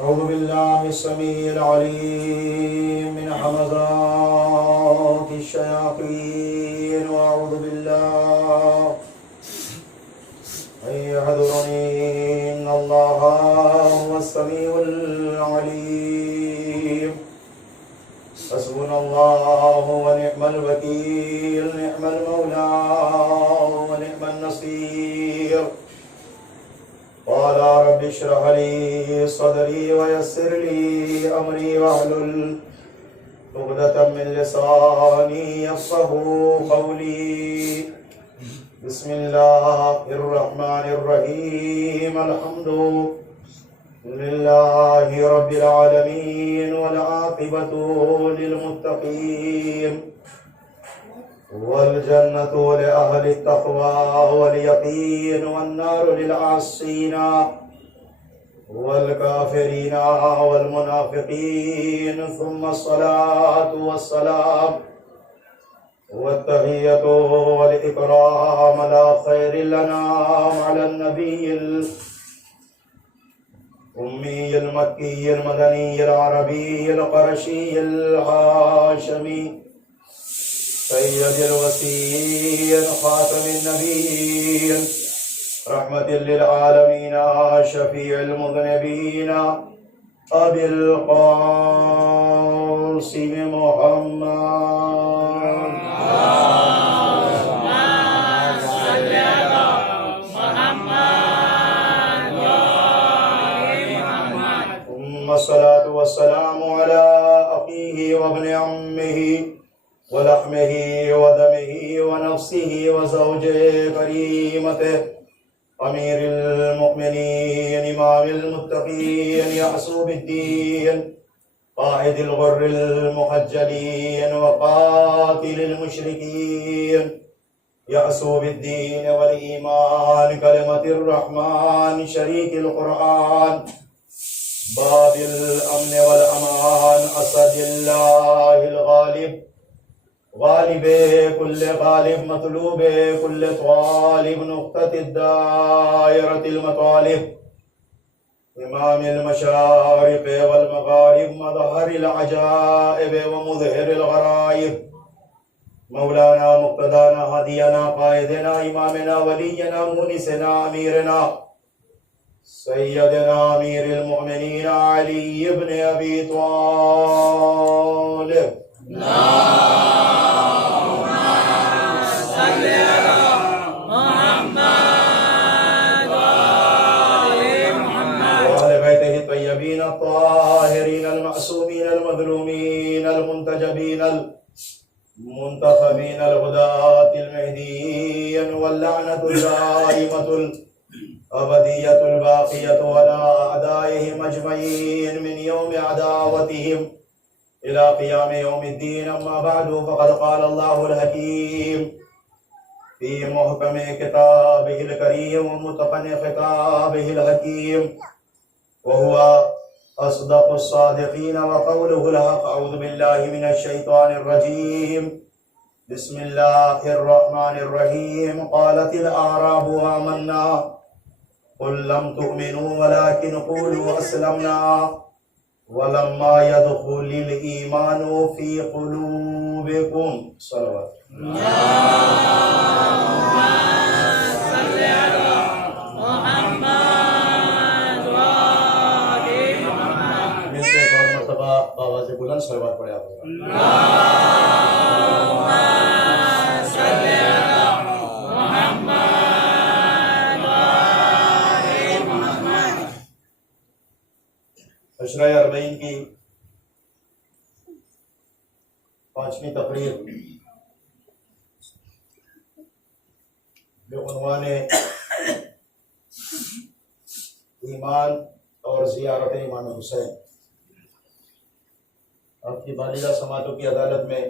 أعوذ بالله السميع العليم من همزات الشياطين، وأعوذ بالله أن يحضرني إن الله هو السميع العليم. حسبنا الله ونعم الوكيل، نعم المولى ونعم النصير. قال رب اشرح لي صدري ويسر لي أمري واحلل عقدة من لساني يفقهوا قولي. بسم الله الرحمن الرحيم. الحمد لله رب العالمين، والعاقبة للمتقين، والجنة لأهل التقوى واليقين، والنار للعاصين والكافرين والمنافقين. ثم الصلاة والسلام والتحية والإكرام على خير الأنام، على النبي الأمي المكي المدني العربي القرشي الهاشمي، سيد الوصيين خاتم النبيين، رحمة للعالمين، شفيع المذنبين، أبي القاسم محمد. ثم الصلاة والسلام على أخيه وابن عمه ولحمه ودمه ونفسه وزوجه كريمته، أمير المؤمنين إمام المتقين، يعصوب الدين، قائد الغر المحجلين، وقاتل المشركين، يعصوب الدين والإيمان، كلمة الرحمن، شريك القرآن، باب الأمن والأمان، أسد الله الغالب، غالب كل غالب، مطلوب كل طالب، نقطة الدائرة المطالب، إمام المشارق والمغارب، مظهر العجائب ومظهر الغرائب، مولانا مقتدانا هدينا قائدنا إمامنا ولينا مونسنا أميرنا سيدنا أمير المؤمنين علي بن أبي طالب. الطاهرين المعصومين المظلومين المنتجبين المنتخبين الهداة المهديين، واللعنة الدائمة الأبدية الباقية على أعدائهم أجمعين من يوم عداوتهم إلى قيام يوم الدين. أما بعد، فقد قال الله الحكيم في محكم كتابه الكريم ومتقن خطابه الحكيم، وهو أصدق الصادقين وقوله الحق. أعوذ بالله من الشيطان الرجيم. بسم الله الرحمن الرحيم. قالت الأعراب آمنا قل لم تؤمنوا ولكن قولوا أسلمنا ولما يدخل الإيمان في قلوبكم. صلوات. آواز بلند صلوات پڑھے آپ عشرہ اربعین کی 5ویں تقریر جو عنوان ایمان اور زیارت امام حسین، آپ کی والدہ سماعتوں کی عدالت میں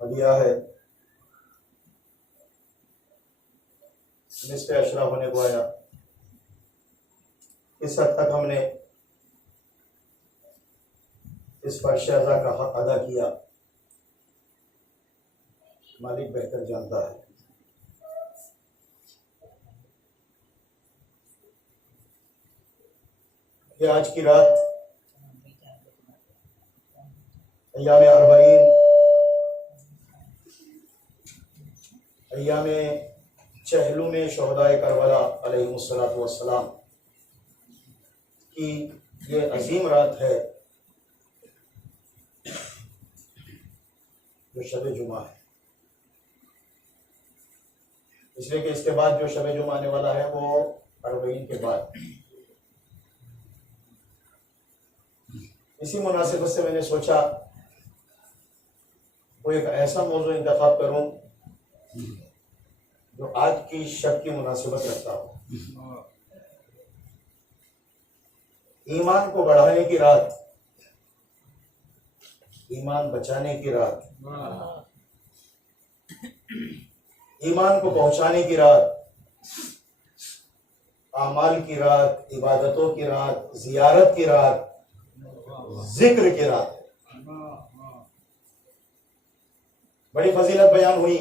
ہدیہ ہے، نصف عشرہ ہونے کو آیا۔ اس حد تک ہم نے اس فرش ادا کا حق ادا کیا، مالک بہتر جانتا ہے۔ کہ آج کی رات ایام اربعین، ایام چہلم شہدائے کربلا علیہ الصلوۃ والسلام کی یہ عظیم رات ہے جو شب جمعہ ہے، اس لیے کہ اس کے بعد جو شب جمعہ آنے والا ہے وہ اربعین کے بعد۔ اسی مناسبت سے میں نے سوچا وہ ایک ایسا موضوع انتخاب کروں جو آج کی شب کی مناسبت رکھتا ہو۔ ایمان کو بڑھانے کی رات، ایمان بچانے کی رات، ایمان کو پہنچانے کی رات، اعمال کی رات، عبادتوں کی رات، زیارت کی رات، ذکر کی رات۔ بڑی فضیلت بیان ہوئی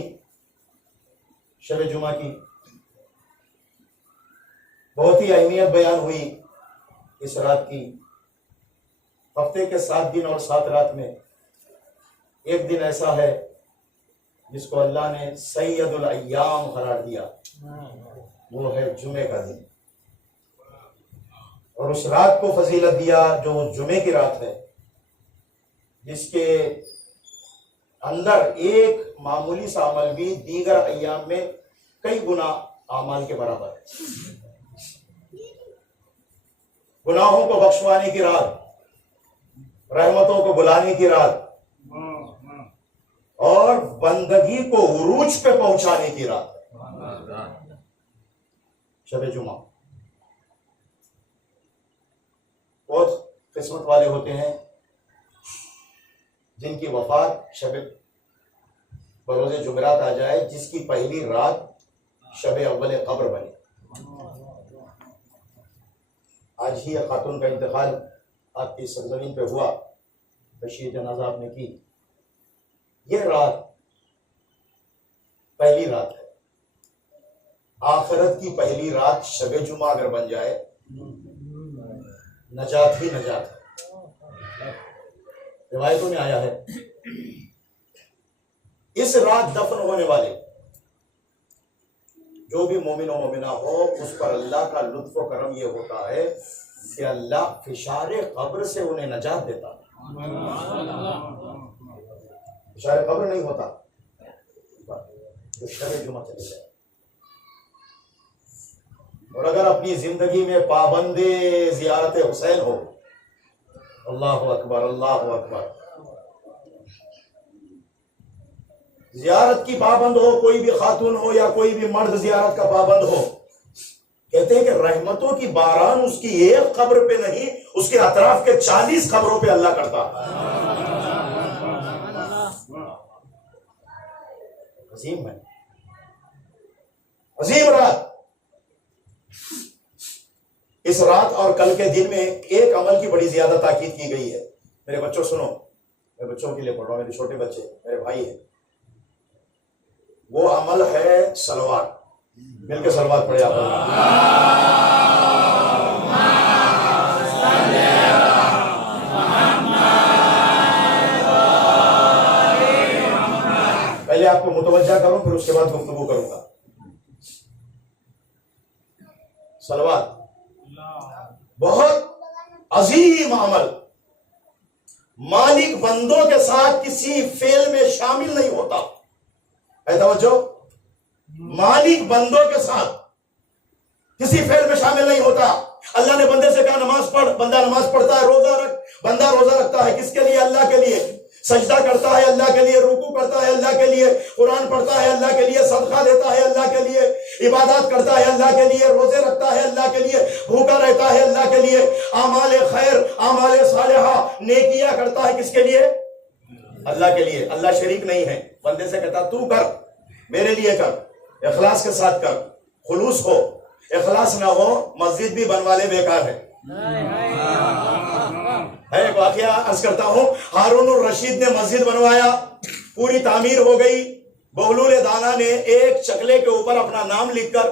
شب جمعہ کی، بہت ہی اہمیت بیان ہوئی اس رات کی۔ ہفتے کے 7 دن اور 7 رات میں ایک دن ایسا ہے جس کو اللہ نے سید الایام قرار دیا، وہ ہے جمعے کا دن، اور اس رات کو فضیلت دیا جو جمعے کی رات ہے، جس کے اندر ایک معمولی سا عمل بھی دیگر ایام میں کئی گنا اعمال کے برابر ہے۔ گناہوں کو بخشوانے کی رات، رحمتوں کو بلانے کی رات، اور بندگی کو عروج پہ پہنچانے کی رات، شب جمعہ۔ بہت قسمت والے ہوتے ہیں جن کی وفات شب بروز جمعرات آ جائے، جس کی پہلی رات شب اول قبر بنے۔ آج ہی ایک خاتون کا انتقال آپ کی سرزمین پہ ہوا، تشییع جنازہ آپ نے کی۔ یہ رات پہلی رات ہے، آخرت کی پہلی رات شب جمعہ اگر بن جائے، نجات ہی نجات ہے۔ روایتوں میں آیا ہے اس رات دفن ہونے والے جو بھی مومن و مومنہ ہو، اس پر اللہ کا لطف و کرم یہ ہوتا ہے کہ اللہ فشار قبر سے انہیں نجات دیتا ہے۔ فشار قبر نہیں ہوتا تو شب جمعہ چلے جائے۔ اور اگر اپنی زندگی میں پابند زیارت حسین ہو، اللہ اکبر اللہ اکبر، زیارت کی پابند ہو، کوئی بھی خاتون ہو یا کوئی بھی مرد زیارت کا پابند ہو، کہتے ہیں کہ رحمتوں کی باران اس کی ایک قبر پہ نہیں، اس کے اطراف کے 40 قبروں پہ اللہ کرتا ہے۔ عظیم ہے، عظیم رات۔ اس رات اور کل کے دن میں ایک عمل کی بڑی زیادہ تاکید کی گئی ہے۔ میرے بچوں سنو، میں بچوں کے لیے پڑھ رہا ہوں، میرے چھوٹے بچے میرے بھائی ہیں۔ وہ عمل ہے صلوات۔ مل کے صلوات پڑھے آپ۔ پہلے آپ کو متوجہ کروں، پھر اس کے بعد گفتگو کروں گا۔ صلوات بہت عظیم عمل، مالک بندوں کے ساتھ کسی فعل میں شامل نہیں ہوتا۔ اے توجہ، مالک بندوں کے ساتھ کسی فعل میں شامل نہیں ہوتا۔ اللہ نے بندے سے کہا نماز پڑھ، بندہ نماز پڑھتا ہے۔ روزہ رکھ، بندہ روزہ رکھتا ہے۔ کس کے لیے؟ اللہ کے لیے۔ سجدہ کرتا ہے اللہ کے لیے، رکوع کرتا ہے اللہ کے لیے، قرآن پڑھتا ہے اللہ کے لیے، صدقہ دیتا ہے اللہ کے لیے، عبادات کرتا ہے اللہ کے لیے، روزے رکھتا ہے اللہ کے لیے، بھوکا رہتا ہے اللہ کے لیے، اعمال خیر، اعمال صالحہ، نیکیاں کرتا ہے کس کے لیے؟ اللہ کے لیے۔ اللہ شریک نہیں ہے۔ بندے سے کہتا تو کر، میرے لیے کر، اخلاص کے ساتھ کر، خلوص ہو۔ اخلاص نہ ہو، مسجد بھی بنوا لے، بیکار ہے۔ ایک واقعہ عرض کرتا ہوں، ہارون الرشید نے مسجد بنوایا، پوری تعمیر ہو گئی۔ بہلول دانا نے ایک چکلے کے اوپر اپنا نام لکھ کر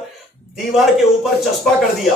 دیوار کے اوپر چسپا کر دیا۔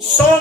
100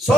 100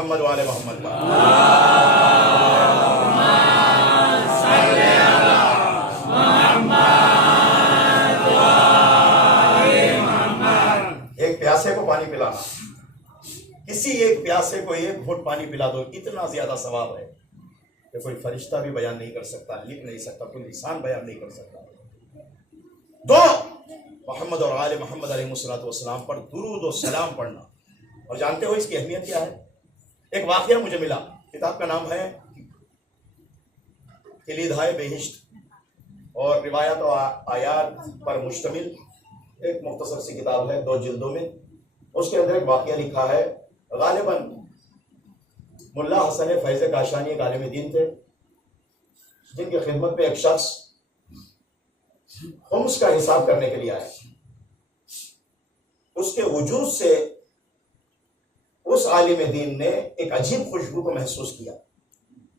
محمد وآل محمد کا۔ ایک پیاسے کو پانی پلانا، کسی ایک پیاسے کو ایک گھونٹ پانی پلا دو، اتنا زیادہ ثواب ہے کہ کوئی فرشتہ بھی بیان نہیں کر سکتا، لکھ نہیں سکتا، کوئی انسان بیان نہیں کر سکتا۔ دو، محمد اور آل محمد علیہ السلام پر درود و سلام پڑھنا۔ اور جانتے ہو اس کی اہمیت کیا ہے؟ ایک واقعہ مجھے ملا، کتاب کا نام ہے کلیدہائے بہشت، اور روایت و آیات پر مشتمل ایک مختصر سی کتاب ہے، 2 جلدوں میں۔ اس کے اندر ایک واقعہ لکھا ہے، غالباً ملا حسن فیض کاشانی ایک عالم دین تھے، جن کی خدمت پہ ایک شخص خمس کا حساب کرنے کے لیے آیا۔ اس کے وجود سے اس عالم دین نے ایک عجیب خوشبو کو محسوس کیا،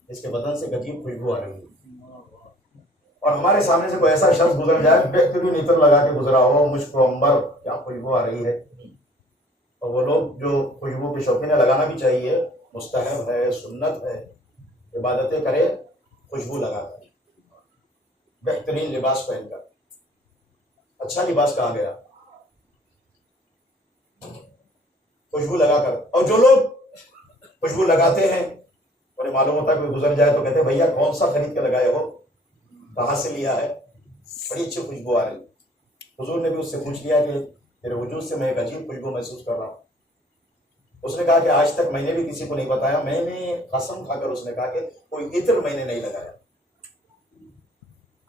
اس کے بدن سے ایک عجیب خوشبو آ رہی ہے، اور ہمارے سامنے سے کوئی ایسا شخص گزر جائے، بہترین عطر لگا کے گزرا ہو، مشک و عنبر، کیا خوشبو آ رہی ہے۔ اور وہ لوگ جو خوشبو کے شوقین، لگانا بھی چاہیے، مستحب ہے، سنت ہے، عبادتیں کرے خوشبو لگا کر، بہترین لباس پہن کر، اچھا لباس کہا گیا، خوشبو لگا کر۔ اور جو لوگ خوشبو لگاتے ہیں، انہیں معلوم ہوتا ہے کوئی گزر جائے تو کہتے ہیں بھیا کون سا خرید کے لگائے ہو، کہاں سے لیا ہے، بڑی اچھی خوشبو آ رہی۔ حضور نے بھی اس سے پوچھ لیا کہ تیرے وجود سے میں ایک عجیب خوشبو محسوس کر رہا ہوں۔ اس نے کہا کہ آج تک میں نے بھی کسی کو نہیں بتایا، میں نے قسم کھا کر اس نے کہا کہ کوئی عطر میں نے نہیں لگایا۔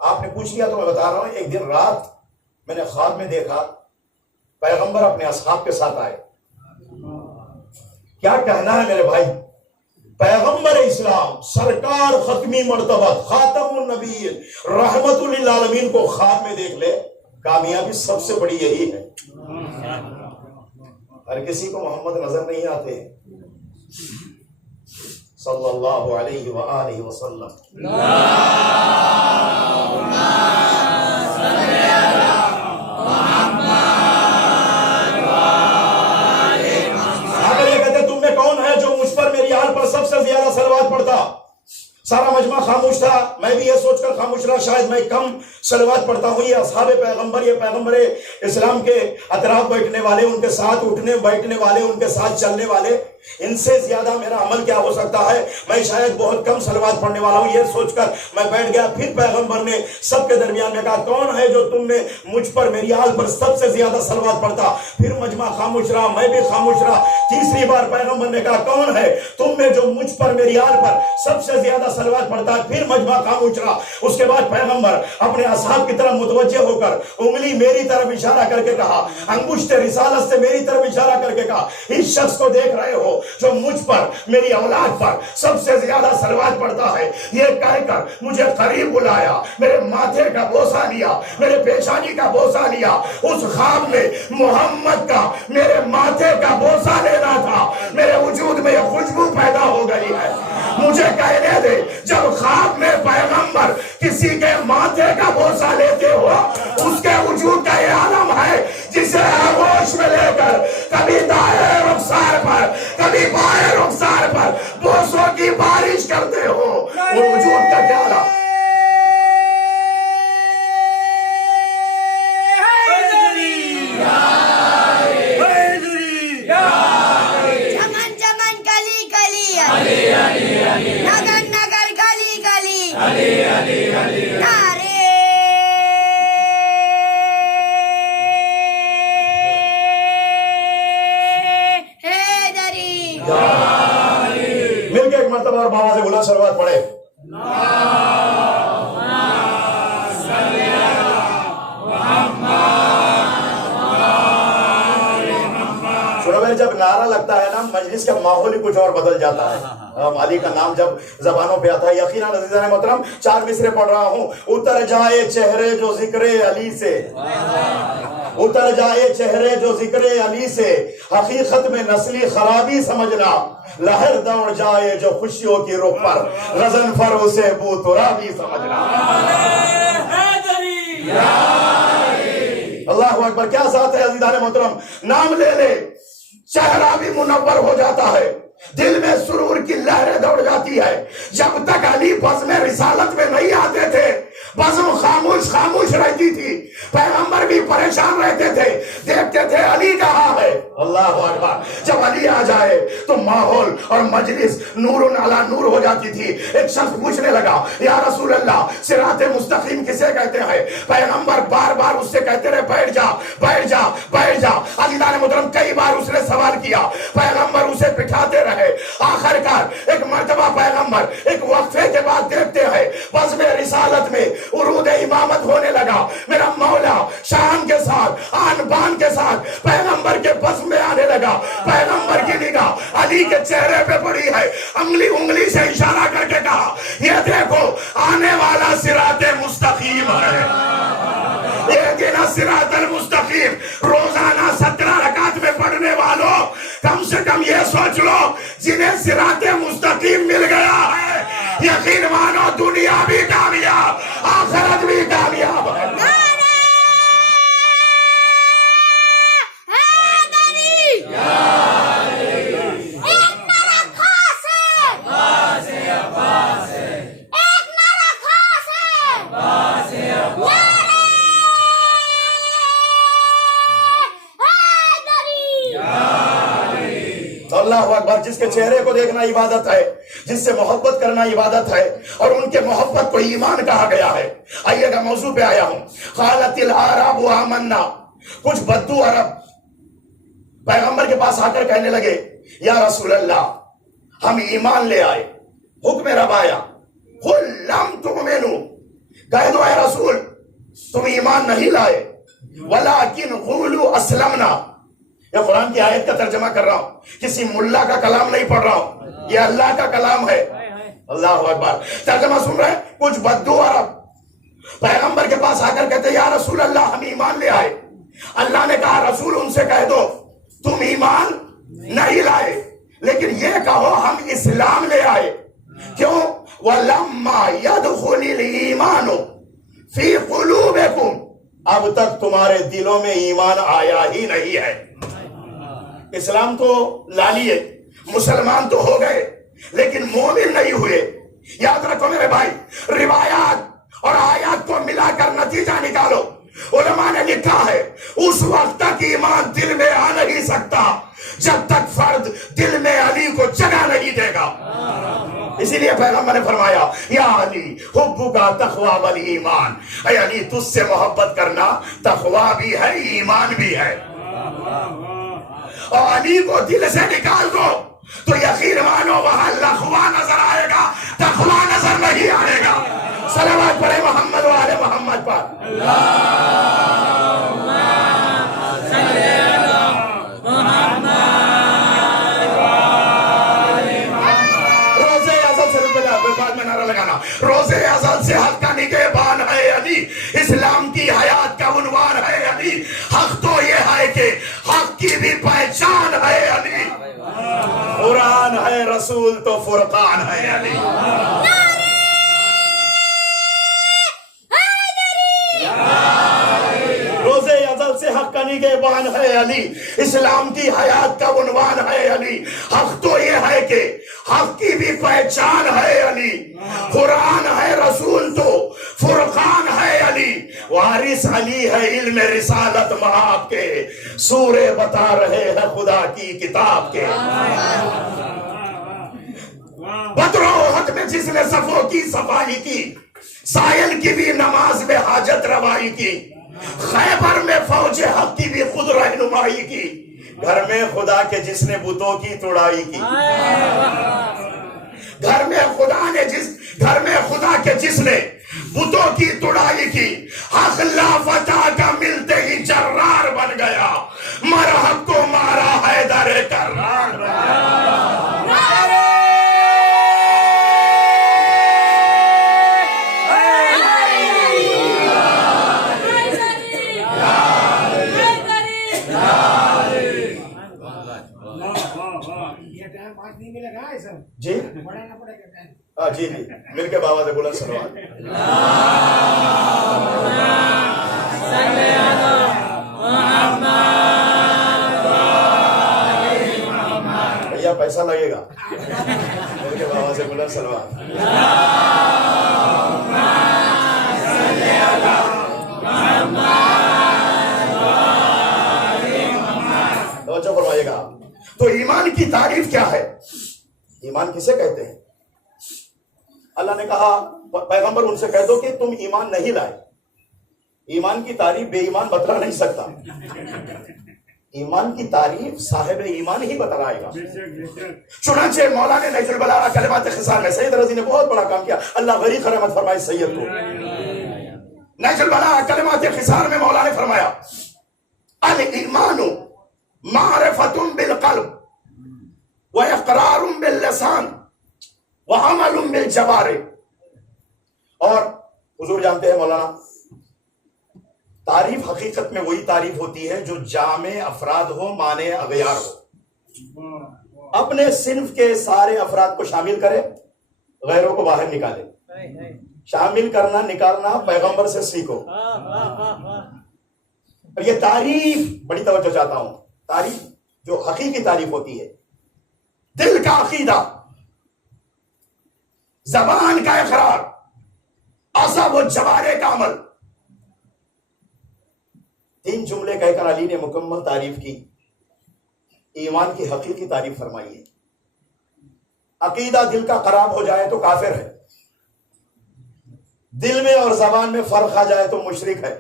آپ نے پوچھ لیا تو میں بتا رہا ہوں، ایک دن رات میں نے خواب میں دیکھا پیغمبر اپنے اصحاب کے ساتھ آئے۔ کیا کہنا ہے میرے بھائی، پیغمبر اسلام، سرکار ختمی مرتبہ، خاتم النبی، رحمت للعالمین کو خواب میں دیکھ لے، کامیابی سب سے بڑی یہی ہے۔ ہر کسی کو محمد نظر نہیں آتے صلی اللہ علیہ وآلہ وسلم۔ اگر یہ کہتے تم میں کون ہے جو مجھ پر میری آل پر سب سے زیادہ صلوات پڑھتا، سارا مجمع خاموش تھا، میں بھی یہ سوچ کر خاموش رہا شاید میں کم صلوات پڑھتا ہوں۔ یہ اصحاب پیغمبر، یہ پیغمبر اسلام کے اطراف بیٹھنے والے، ان کے ساتھ اٹھنے بیٹھنے والے، ان کے ساتھ چلنے والے، ان سے زیادہ میرا عمل کیا ہو سکتا ہے، میں شاید بہت کم صلوات پڑھنے والا ہوں، یہ سوچ کر میں بیٹھ گیا۔ پھر پیغمبر نے سب کے درمیان میں کہا کون ہے جو تم نے مجھ پر میری آل پر سب سے زیادہ صلوات پڑھتا۔ پھر مجمع خاموش رہا، میں بھی خاموش رہا۔ تیسری بار پیغمبر نے کہا کون ہے تم میں جو مجھ پر میری آل پر سب سے زیادہ صلوات پڑھتا ہے۔ پھر مجمع خاموش رہا۔ اس کے بعد پیغمبر اپنے اصحاب کی طرف متوجہ ہو کر انگلی میری طرف اشارہ کر کے کہا، انگشت رسالت سے میری طرف اشارہ کر کے کہا، اس شخص کو دیکھ رہے ہو جو مجھ پر میری اولاد پر سب سے زیادہ صلوات پڑھتا ہے۔ یہ کہہ کر مجھے قریب بلایا، میرے ماتھے کا بوسہ لیا، میرے پیشانی کا بوسہ لیا۔ اس خواب میں محمد کا میرے ماتھے کا بوسہ لینا تھا، میرے وجود میں یہ خوشبو پیدا ہو گئی ہے۔ مجھے کہنے دے، جب خواب میں پیغمبر کسی کے ماتھے کا بوسہ لیتے ہو، اس کے وجود کا یہ عالم ہے جسے آغوش میں لے کر کبھی دائیں رخسار پر کبھی بائیں رخسار پر بوسوں کی بارش کرتے ہو، وہ وجود کا کیا عالم۔ نگر نگر گلی گلی نعرے حیدری۔ مل کے ایک مرتبہ اور بابا سے بلا صلوات پڑھے۔ جب نعرہ لگتا ہے نا، مجلس کا ماحول ہی کچھ اور بدل جاتا ہے۔ علی کا نام جب زبانوں پہ آتا ہے، یقیناً عزیزان محترم 4 مصرے پڑھ رہا ہوں۔ اتر جائے چہرے جو ذکر علی سے، اتر جائے چہرے جو ذکر علی سے، حقیقت میں نسلی خرابی سمجھنا، لہر دوڑ جائے جو خوشیوں کی رخ پر، غزن فر اسے بو ترابی سمجھنا۔ اللہ اکبر، کیا ذات ہے عزیزان محترم، نام لے لے چہرہ بھی منور ہو جاتا ہے، دل میں سرور کی لہریں دوڑ جاتی ہے. جب تک علی بزم رسالت میں نہیں آتے تھے بزم خاموش رہتی تھی. پیغمبر بھی پریشان رہتے تھے, دیکھتے تھے علی کہاں ہے. اللہ اکبر. جب علی آ جائے تو ماحول اور مجلس نور علی نور ہو جاتی تھی. ایک شخص پوچھنے لگا, یا رسول اللہ صراط مستقیم کسے کہتے ہیں؟ پیغمبر بار بار اس سے کہتے رہے بیٹھ جا بیٹھ جا بیٹھ جا. علی تعالی محترم کئی بار اس نے سوال کیا, پیغمبر اسے بٹھاتے رہے. آخر کار ایک مرتبہ پیغمبر ایک وقفے کے بعد دیکھتے ہیں بزم رسالت میں عروج امامت ہونے لگا. میرا مولا شان کے ساتھ آن بان کے ساتھ پیغمبر کے بزم میں آنے لگا. پیغمبر کی نگاہ علی کے چہرے پہ پڑی ہے. انگلی سے اشارہ کر کے کہا, یہ دیکھو آنے والا صراط مستقیم ہے. اہدنا الصراط المستقیم. روزانہ 17 رکعت میں پڑھنے والوں کم سے کم یہ سوچ لو, جنہیں صراط مستقیم مل گیا ہے یقین مانو دنیا بھی کامیاب آخرت بھی کامیاب ہے. اللہ اکبر. جس کے چہرے کو دیکھنا عبادت ہے, جس سے محبت کرنا عبادت ہے, اور ان کے محبت کو ایمان کہا گیا ہے. آئیے گا موضوع پہ آیا ہوں. قالت الاعراب آمنا. کچھ بدو عرب پیغمبر کے پاس آ کر کہنے لگے, یا رسول اللہ ہم ایمان لے آئے. حکم رب آیا, قل لم تؤمنوا. کہہ دو اے رسول تم ایمان نہیں لائے, ولکن قولوا اسلمنا. یہ قرآن کی آیت کا ترجمہ کر رہا ہوں, کسی ملا کا کلام نہیں پڑھ رہا ہوں, یہ اللہ کا کلام ہے. اللہ اکبر. ترجمہ سن رہے ہیں. کچھ بدو عرب پیغمبر کے پاس آ کر کہتے یا رسول اللہ ہم ایمان لے آئے. اللہ نے کہا رسول ان سے کہہ دو تم ایمان نہیں لائے, لیکن یہ کہو ہم اسلام لے آئے. کیوں؟ وَلَمَّا يَدْخُلِ الْإِيمَانُ فِي قُلُوبِكُمْ. اب تک تمہارے دلوں میں ایمان آیا ہی نہیں ہے. اسلام تو لا لیے, مسلمان تو ہو گئے, لیکن مومن نہیں ہوئے. یاد رکھو میرے بھائی, روایات اور آیات کو ملا کر نتیجہ نکالو. علماء نے لکھا ہے اس وقت تک ایمان دل میں آ نہیں سکتا جب تک فرد دل میں علی کو جگہ نہیں دے گا. اسی لیے پیغمبر نے فرمایا یا علی حبک تقوی والایمان. اے علی تجھ سے محبت کرنا تقوی بھی ہے ایمان بھی ہے. اور علی کو دل سے نکال دو تو یقین مانو وہاں لغوا نظر آئے گا, تقوی نظر نہیں آئے گا. صلوات پڑھے محمد و آل محمد پر. روزے ازل سے حق کا نگہبان ہے علی, اسلام کی حیات کا عنوان ہے علی. حق تو یہ ہے کہ حق کی بھی پہچان ہے علی. قرآن ہے رسول تو فرقان ہے علی. روزے ازل سے حق کا نگہبان ہے علی, اسلام کی حیات کا عنوان ہے علی. حق تو یہ ہے کہ حق کی بھی پہچان ہے علی. قرآن ہے رسول تو فرقان ہے علی. وارث علی ہے علم رسالت مآب کے, سورے بتا رہے ہیں خدا کی کتاب کے. بدر و احد میں جس نے صفوں کی صفائی کی, سائل کی بھی نماز میں حاجت روائی کی, خیبر میں فوج حق کی بھی خود رہنمائی کی, گھر میں خدا کے جس نے بتوں کی توڑائی کی, گھر میں خدا کے جس نے بتوں کی توڑائی کی, حق لافتہ کا ملتے ہی جرار بن گیا, مرحب کو مارا حیدر کرار بن گیا. جی جی جی مل کے بابا سے بلند صلوات. بھیا پیسہ کیسا لگے گا؟ میرے کے بابا سے بلند سلوات. توجہ فرمائیے گا. تو ایمان کی تعریف کیا ہے؟ ایمان کسے کہتے ہیں؟ اللہ نے کہا پیغمبر ان سے کہہ دو کہ تم ایمان نہیں لائے. ایمان کی تعریف بے ایمان بتلا نہیں سکتا. ایمان کی تعریف صاحب ایمان ہی بتلائے گا. چنانچہ مولانا نہج البلاغہ کلمات خصال میں سید رضی نے بہت بڑا کام کیا. اللہ غریق رحمت فرمائے سید کو. نہج البلاغہ کلمات خصال میں مولانا نے فرمایا الایمان معرفت بالقلب واقرار باللسان وعمل بالجوارح. اور حضور جانتے ہیں مولانا تعریف حقیقت میں وہی تعریف ہوتی ہے جو جامع افراد ہو مانع اغیار ہو. اپنے صنف کے سارے افراد کو شامل کرے غیروں کو باہر نکالے. شامل کرنا نکالنا پیغمبر سے سیکھو. اور یہ تعریف بڑی توجہ چاہتا ہوں. تعریف جو حقیقی تعریف ہوتی ہے دل کا عقیدہ, زبان کا اقرار, عصب و جوارح کا عمل. تین جملے کہہ کر علی نے مکمل تعریف کی. ایمان کی حقیقی تعریف فرمائی ہے. عقیدہ دل کا خراب ہو جائے تو کافر ہے. دل میں اور زبان میں فرق آ جائے تو مشرک ہے.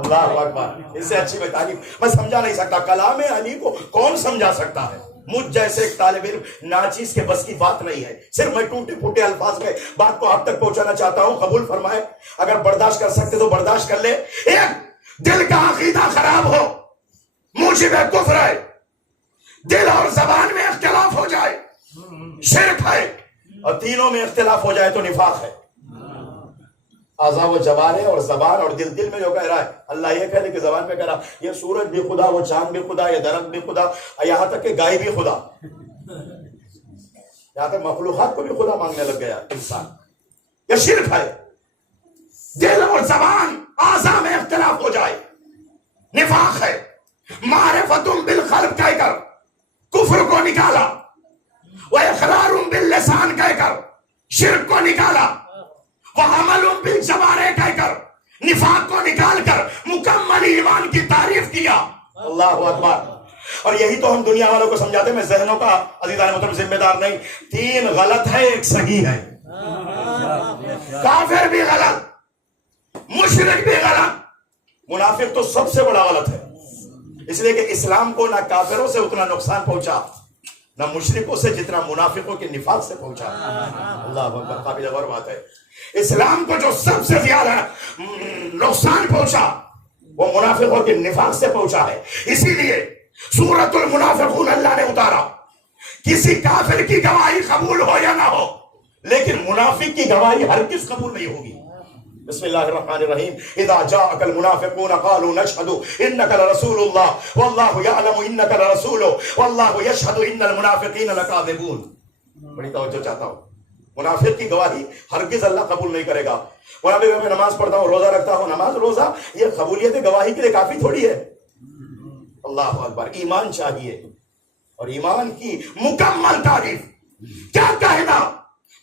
اللہ اکبر. اس سے اچھی میں تعریف میں سمجھا نہیں سکتا. کلام علی کو کون سمجھا سکتا ہے؟ مجھ جیسے ایک طالب علم ناچیز کے بس کی بات نہیں ہے. صرف میں ٹوٹے پھوٹے الفاظ میں بات کو آپ تک پہنچانا چاہتا ہوں. قبول فرمائے. اگر برداشت کر سکتے تو برداشت کر لے. ایک دل کا عقیدہ خراب ہو موجب کفر ہے. دل اور زبان میں اختلاف ہو جائے شرک ہے. اور تینوں میں اختلاف ہو جائے تو نفاق ہے. اعضاء و جوارح اور زبان اور دل. دل میں جو کہہ رہا ہے اللہ یہ کہہ دے کہ زبان میں کہہ رہا یہ سورج بھی خدا, وہ چاند بھی خدا, یہ درخت بھی خدا, یہاں تک کہ گائے بھی خدا, یہاں تک مخلوقات کو بھی خدا مانگنے لگ گیا انسان. یہ شرک ہے. دل اور زبان اعضاء میں اختلاف ہو جائے نفاق ہے. معرفت بالقلب کہہ کر کفر کو نکالا, واقرار باللسان کہہ کر شرک کو نکالا, وعمل بالجوارح کہہ کر نفاق کو نکال کر مکمل ایمان کی تعریف کیا. اللہ اکبر. اور یہی تو ہم دنیا والوں کو سمجھاتے ہیں. میں ذہنوں کا عزیزان محترم ذمہ دار نہیں. 3 غلط ہے, 1 صحیح ہے. کافر بھی غلط, مشرک بھی غلط, منافق تو سب سے بڑا غلط ہے. اس لیے کہ اسلام کو نہ کافروں سے اتنا نقصان پہنچا نہ مشرکوں سے جتنا منافقوں کے نفاق سے پہنچا. اللہ اکبر. قابل غور بات ہے. اسلام کو جو سب سے زیادہ نقصان پہنچا وہ منافقوں کے نفاق سے پہنچا ہے. اسی لیے سورۃ المنافقون اللہ نے اتارا. کسی کافر کی گواہی قبول ہو یا نہ ہو, لیکن منافق کی گواہی ہرگز قبول نہیں ہوگی. بسم اللہ الرحمن الرحیم. اذا جاءك المنافقون قالوا نشهد انك لرسول الله والله يعلم انك لرسوله والله يشهد ان المنافقين لكاذبون. بڑی توجہ چاہتا ہوں. منافق کی گواہی ہرگز اللہ قبول نہیں کرے گا. منافق میں نماز پڑھتا ہوں, روزہ رکھتا ہوں, نماز روزہ یہ قبولیت گواہی کے لیے کافی تھوڑی ہے. اللہ اکبر. ایمان چاہیے, اور ایمان کی مکمل تعریف. کیا کہنا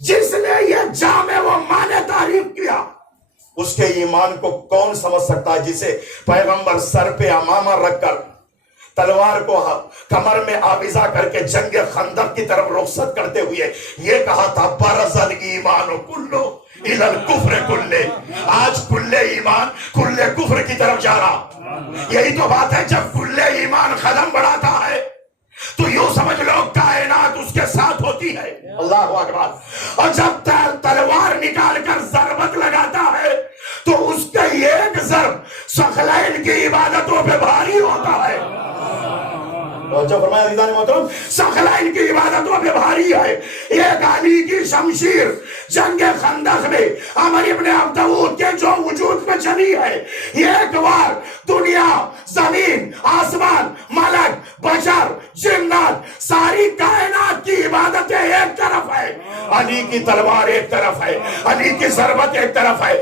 جس نے یہ جامع و معنی تعریف کیا اس کے ایمان کو کون سمجھ سکتا ہے؟ جسے پیغمبر سر پہ امامہ رکھ کر تلوار کو کمر میں آویزہ کر کے جنگ خندق کی طرف رخصت کرتے ہوئے یہ کہا تھا برز الایمان کلو الی الکفر کلے. آج کلے ایمان کلے کفر کی طرف جا رہا. یہی تو بات ہے. جب کلے ایمان قدم بڑھاتا ہے تو یوں سمجھ لو کائنات اس کے ساتھ ہوتی ہے. اللہ اکبر. اور جب تلوار نکال کر ضربت لگاتا ہے تو اس کا ایک ضرب ثقلین کی عبادتوں پہ بھاری ہوتا ہے. توجہ فرمائے عزیزان محترم. ثقلین کی عبادتوں پہ بھاری ہے. ایک علی کی شمشیر جنگ خندق میں عمر ابن عبدود کے جو وجود میں چلی ہے, ایک بار دنیا, زمین, آسمان, ملک, بشر, جنات, ساری کائنات کی عبادتیں ایک طرف ہے, علی کی تلوار ایک طرف ہے, علی کی ضربت ایک طرف ہے.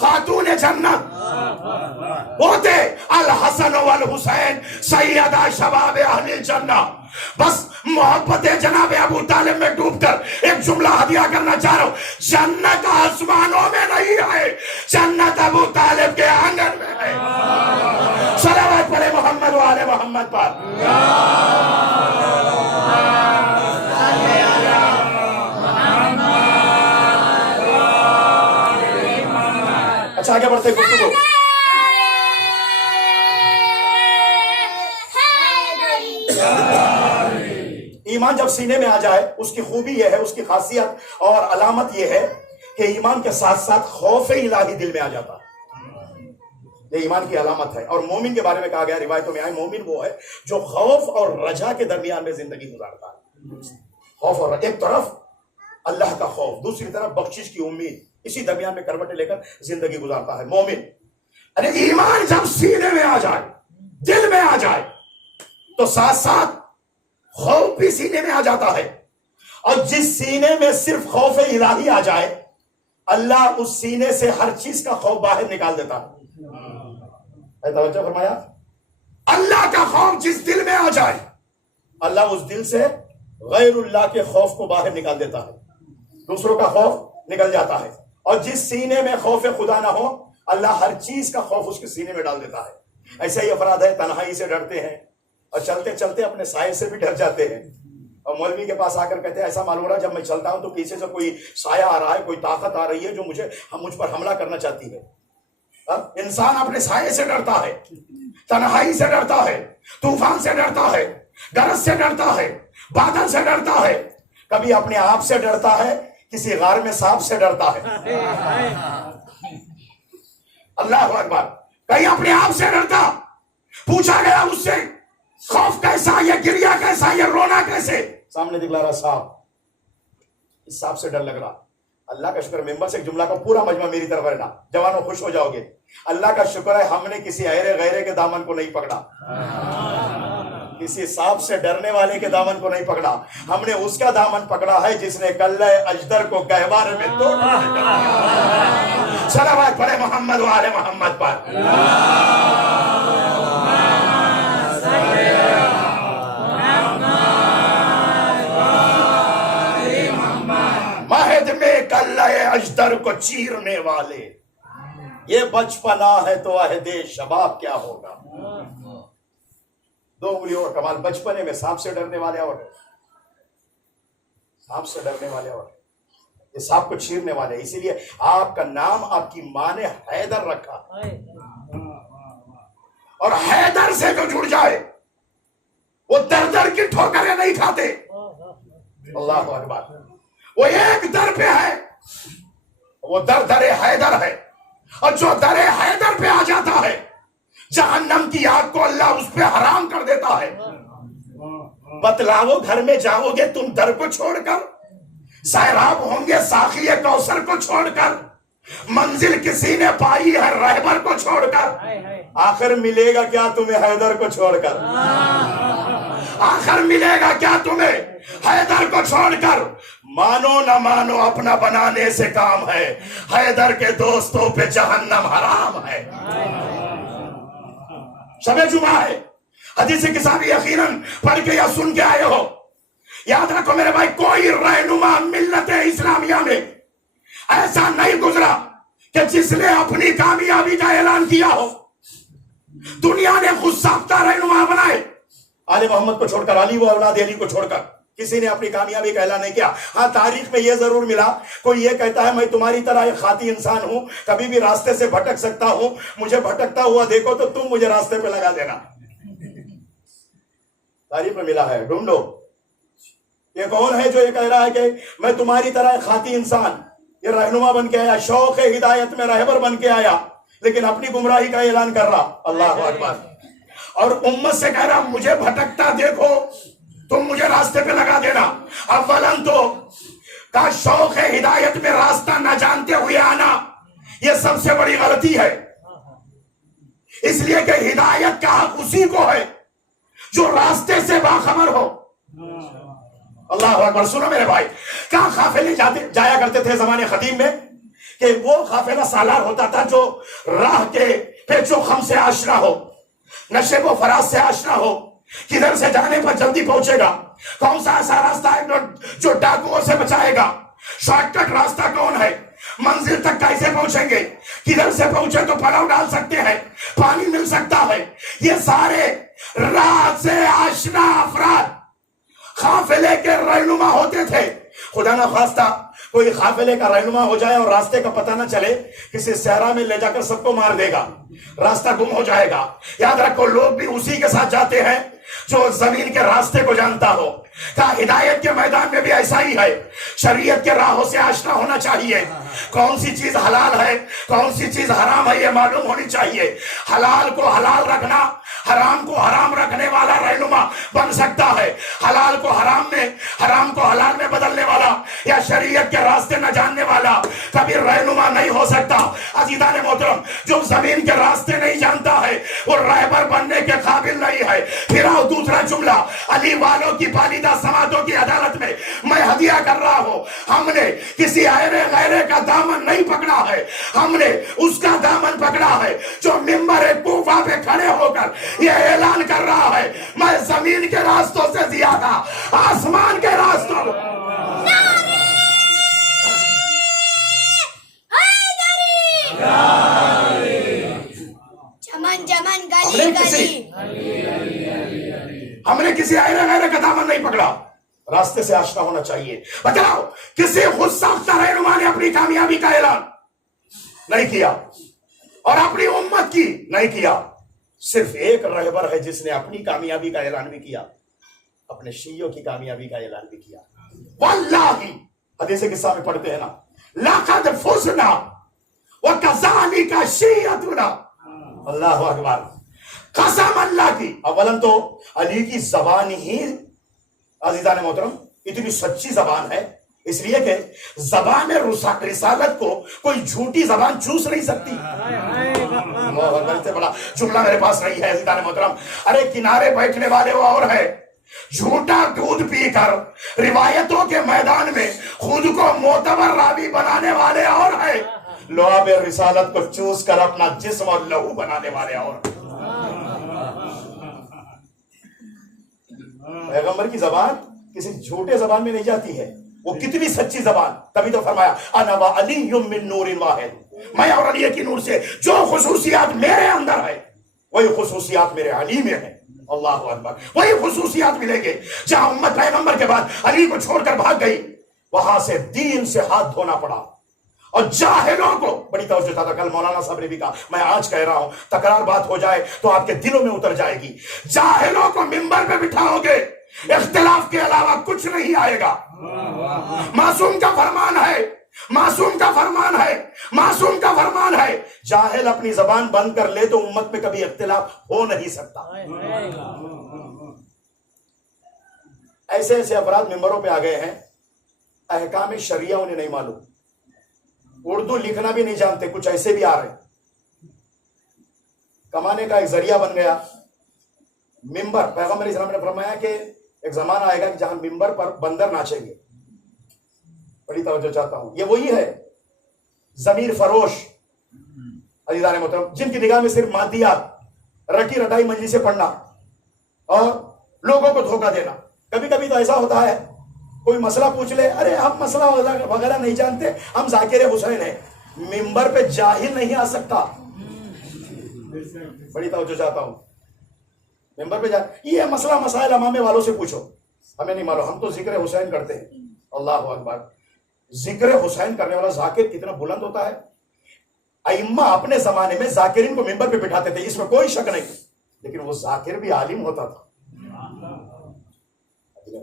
خاتون جنت وہ تھے الحسن والحسین سیدہ شباب اہل الجنہ. بس محبت جناب ابو طالب میں ڈوب کر ایک جملہ ہدیہ کرنا چاہ رہا ہوں. جنت آسمانوں میں نہیں ہے، جنت ابو طالب کے آنگن میں ہے. صلوات پڑھے محمد و آل محمد پر. اچھا آگے بڑھتے گفتگو. ایمان جب سینے میں آ جائے اس کی خوبی یہ ہے، اس کی خاصیت اور علامت یہ ہے کہ ایمان کے ساتھ ساتھ خوف الہی دل میں آ جاتا ہے. یہ ایمان کی علامت ہے. اور مومن کے بارے میں کہا گیا روایتوں میں آئے مومن وہ ہے جو خوف اور رجا کے درمیان میں زندگی گزارتا ہے. خوف اور ایک طرف اللہ کا خوف، دوسری طرف بخشش کی امید، اسی درمیان میں کروٹیں لے کر زندگی گزارتا ہے مومن. ارے ایمان جب سینے میں آ جائے، دل میں آ جائے، تو ساتھ ساتھ خوف بھی سینے میں آ جاتا ہے. اور جس سینے میں صرف خوف الہی آ جائے، اللہ اس سینے سے ہر چیز کا خوف باہر نکال دیتا ہے. توجہ فرمایا. اللہ کا خوف جس دل میں آ جائے، اللہ اس دل سے غیر اللہ کے خوف کو باہر نکال دیتا ہے، دوسروں کا خوف نکل جاتا ہے. اور جس سینے میں خوف خدا نہ ہو، اللہ ہر چیز کا خوف اس کے سینے میں ڈال دیتا ہے. ایسے ہی افراد ہے تنہائی سے ڈرتے ہیں اور چلتے چلتے اپنے سائے سے بھی ڈر جاتے ہیں. اور مولوی کے پاس آ کر کہتے ہیں ایسا معلوم ہو رہا ہے جب میں چلتا ہوں تو پیچھے سے کوئی سایہ آ رہا ہے، کوئی طاقت آ رہی ہے جو مجھ پر حملہ کرنا چاہتی ہے. انسان اپنے سائے سے ڈرتا ہے، تنہائی سے ڈرتا ہے، طوفان سے ڈرتا ہے، گرج سے ڈرتا ہے، بادل سے ڈرتا ہے، کبھی اپنے آپ سے ڈرتا ہے، کسی غار میں سانپ سے ڈرتا ہے. اللہ اکبر. کہیں اپنے آپ سے ڈرتا. پوچھا گیا اس سے خوف کیسا، یہ گریا کیسا، یہ رونا کیسے؟ سامنے دکھلا رہا سانپ. اس سانپ سے ڈر لگ رہا. اللہ کا شکر، ممبر سے ایک جملہ کا پورا مجمع میری طرف رہنا، جوانوں خوش ہو جاؤ گے. اللہ کا شکر ہے ہم نے کسی ایرے غیرے کے دامن کو نہیں پکڑا، کسی سانپ سے ڈرنے والے کے دامن کو نہیں پکڑا. ہم نے اس کا دامن پکڑا ہے جس نے کلہ اجدر کو گہوارے میں توڑ دیا. صلوات پڑھے محمد و آل محمد پر. مہد میں کلہ اجدر کو چیرنے والے، یہ بچپنا ہے تو عہد شباب کیا ہوگا. دو انگلیوں کا کمال. بچپنے میں سانپ سے ڈرنے والے اور سانپ سے ڈرنے والے اور یہ سانپ کو چیرنے والے. اسی لیے آپ کا نام آپ کی ماں نے حیدر رکھا. اور حیدر سے جو جڑ جائے وہ در در کی ٹھوکریں نہیں کھاتے. اللہ اکبر. وہ ایک در پہ ہے، وہ در حیدر ہے. اور جو در حیدر پہ آ جاتا ہے جہنم کی آگ کو اللہ اس پہ حرام کر دیتا ہے. بتلاؤ گھر میں جاؤ گے تم در کو چھوڑ کر، سیراب ہوں گے ساقی کوثر کو چھوڑ کر، منزل کسی نے پائی ہے رہبر کو چھوڑ کر. آخر ملے گا کیا تمہیں حیدر کو چھوڑ کر؟ آخر ملے گا کیا تمہیں حیدر کو چھوڑ کر؟ مانو نہ مانو اپنا بنانے سے کام ہے، حیدر کے دوستوں پہ جہنم حرام ہے. شب جمعہ ہے، حدیث کتابی یقیناً پڑھ کے یا سن کے آئے ہو. یاد رکھو میرے بھائی، کوئی رہنما ملت اسلامیہ میں ایسا نہیں گزرا کہ جس نے اپنی کامیابی کا اعلان کیا ہو. دنیا نے خود ساختہ رہنما بنائے. آل محمد کو چھوڑ کر، علی و اولاد علی کو چھوڑ کر کسی نے اپنی کامیابی کا اعلان نہیں کیا. ہاں تاریخ میں یہ ضرور ملا، کوئی یہ کہتا ہے میں تمہاری طرح ایک خاطی انسان ہوں، کبھی بھی راستے سے بھٹک سکتا ہوں، مجھے بھٹکتا ہوا دیکھو تو تم مجھے راستے پہ لگا دینا. تاریخ میں ملا ہے، ڈھونڈو. یہ کون ہے جو یہ کہہ رہا ہے کہ میں تمہاری طرح ایک خاطی انسان، یہ رہنما بن کے آیا، شوق ہدایت میں رہبر بن کے آیا، لیکن اپنی گمراہی کا اعلان کر رہا. اللہ اکبر. اور امت سے کہہ رہا مجھے بھٹکتا دیکھو تم مجھے راستے پہ لگا دینا. اولاً تو کا شوق ہدایت میں راستہ نہ جانتے ہوئے آنا یہ سب سے بڑی غلطی ہے. اس لیے کہ ہدایت کا حق اسی کو ہے جو راستے سے باخبر ہو. اللہ اکبر. سنو میرے بھائی، کہاں قافلے جایا کرتے تھے زمانے قدیم میں کہ وہ قافلہ سالار ہوتا تھا جو راہ کے پیچ و خم سے آشنا ہو، نشیب و فراز سے آشنا ہو، کدھر سے جانے پر جلدی پہنچے گا، کون سا ایسا راستہ ہے جو ڈاکوؤں سے بچائے گا، شارٹ کٹ راستہ کون ہے، منزل تک کیسے پہنچیں گے، کدھر سے پہنچے تو پلاؤ ڈال سکتے ہیں، پانی مل سکتا ہے، یہ سارے راہ سے آشنا افراد قافلے کے رہنما ہوتے تھے۔ خدا نہ خواستہ کوئی قافلے کا رہنما ہو جائے اور راستے کا پتہ نہ چلے، کسی صحرا میں لے جا کر سب کو مار دے گا، راستہ گم ہو جائے گا۔ یاد رکھو، لوگ بھی اسی کے ساتھ جاتے ہیں جو زمین کے راستے کو جانتا ہو۔ کہا ہدایت کے میدان میں بھی ایسا ہی ہے، شریعت کے راہوں سے آشنا ہونا چاہیے، کون سی چیز حلال ہے کون سی چیز حرام ہے یہ معلوم ہونی چاہیے۔ حلال کو حلال رکھنا حرام کو حرام رکھنے والا رہنما بن سکتا ہے، حلال کو حرام میں، حرام کو حلال میں بدلنے والا یا شریعت کے راستے نہ جاننے والا کبھی رہنما نہیں ہو سکتا۔ عزیزان محترم، جو زمین کے راستے نہیں جانتا ہے وہ رہبر بننے کے قابل نہیں ہے۔ پھر آؤ دوسرا جملہ، علی والوں کی پالیدہ سماعتوں کی عدالت میں میں ہدیہ کر رہا ہوں، ہم نے کسی ایرے غیرے کا دامن نہیں پکڑا ہے، ہم نے اس کا دامن پکڑا ہے جو ممبر کوفہ پہ کھڑے ہو کر یہ اعلان کر رہا ہے، میں زمین کے راستوں سے زیادہ آسمان کے راستوں چمن چمن گلی گلی، ہم نے کسی ایرے غیرے کا دامن نہیں پکڑا، راستے سے آشنا ہونا چاہیے۔ بتاؤ، کسی خود ساختہ رہنما نے اپنی کامیابی کا اعلان نہیں کیا اور اپنی امت کی نہیں کیا، صرف ایک رہبر ہے جس نے اپنی کامیابی کا اعلان بھی کیا، اپنے شیعوں کی کامیابی کا اعلان بھی کیا۔ واللہ، حدیث قصہ میں پڑھتے ہیں نا، لقد فزنا وکذالک شیعتنا، اللہ اکبر، قسم اللہ کی۔ اولاً تو علی کی زبان ہی عزیزان محترم اتنی سچی زبان ہے، اس لیے کہ زبان رسالت کو کوئی جھوٹی زبان چوس نہیں سکتی۔ اللہ سے بڑا جملہ میرے پاس نہیں ہے عزیزان محترم۔ ارے کنارے بیٹھنے والے وہ اور ہے، جھوٹا دودھ پی کر روایتوں کے میدان میں خود کو معتبر راوی بنانے والے اور ہے، لعاب رسالت کو چوس کر اپنا جسم اور لہو بنانے والے اور۔ پیغمبر کی زبان کسی جھوٹے زبان میں نہیں جاتی ہے، وہ کتنی سچی زبان، تبھی تو فرمایا انا وعلی من نور واحد، میں اور علی کی نور سے جو خصوصیات میرے اندر ہے وہی خصوصیات میرے علی میں ہیں۔ اللہ اکبر، وہی خصوصیات ملیں گے۔ جہاں امت پیغمبر کے بعد علی کو چھوڑ کر بھاگ گئی، وہاں سے دین سے ہاتھ دھونا پڑا، اور جاہلوں کو بڑی توجہ تھا۔ کل مولانا صاحب نے بھی کہا، میں آج کہہ رہا ہوں، تکرار بات ہو جائے تو آپ کے دلوں میں اتر جائے گی، جاہلوں کو منبر پہ بٹھاؤ گے، اختلاف کے علاوہ کچھ نہیں آئے گا۔ معصوم کا فرمان ہے، معصوم کا فرمان ہے، معصوم کا فرمان ہے، جاہل اپنی زبان بند کر لے تو امت میں کبھی اختلاف ہو نہیں سکتا۔ ایسے ایسے افراد ممبروں پہ آ گئے ہیں، احکام شریعہ انہیں نہیں معلوم، اردو لکھنا بھی نہیں جانتے، کچھ ایسے بھی آ رہے ہیں، کمانے کا ایک ذریعہ بن گیا ممبر۔ پیغمبر علیہ السلام نے فرمایا کہ ایک زمانہ آئے گا کہ جہاں ممبر پر بندر ناچیں گے۔ بڑی توجہ چاہتا ہوں، یہ وہی ہے ضمیر فروش عزیزان محترم، جن کی نگاہ میں صرف مادیات، رٹی رٹائی مجلسیں پڑھنا اور لوگوں کو دھوکہ دینا۔ کبھی کبھی تو ایسا ہوتا ہے، کوئی مسئلہ پوچھ لے، ارے ہم مسئلہ وغیرہ نہیں جانتے، ہم ذاکر حسین ہیں۔ ممبر پہ جاہل نہیں آ سکتا، بڑی توجہ چاہتا ہوں، ممبر پہ یہ مسئلہ مسائل امامے والوں سے پوچھو، ہمیں نہیں معلوم، ہم تو ذکر حسین کرتے ہیں۔ اللہ اکبر، ذکر حسین کرنے والا ذاکر کتنا بلند ہوتا ہے۔ ائمہ اپنے زمانے میں ذاکرین کو ممبر پہ بٹھاتے تھے، اس میں کوئی شک نہیں، لیکن وہ ذاکر بھی عالم ہوتا تھا۔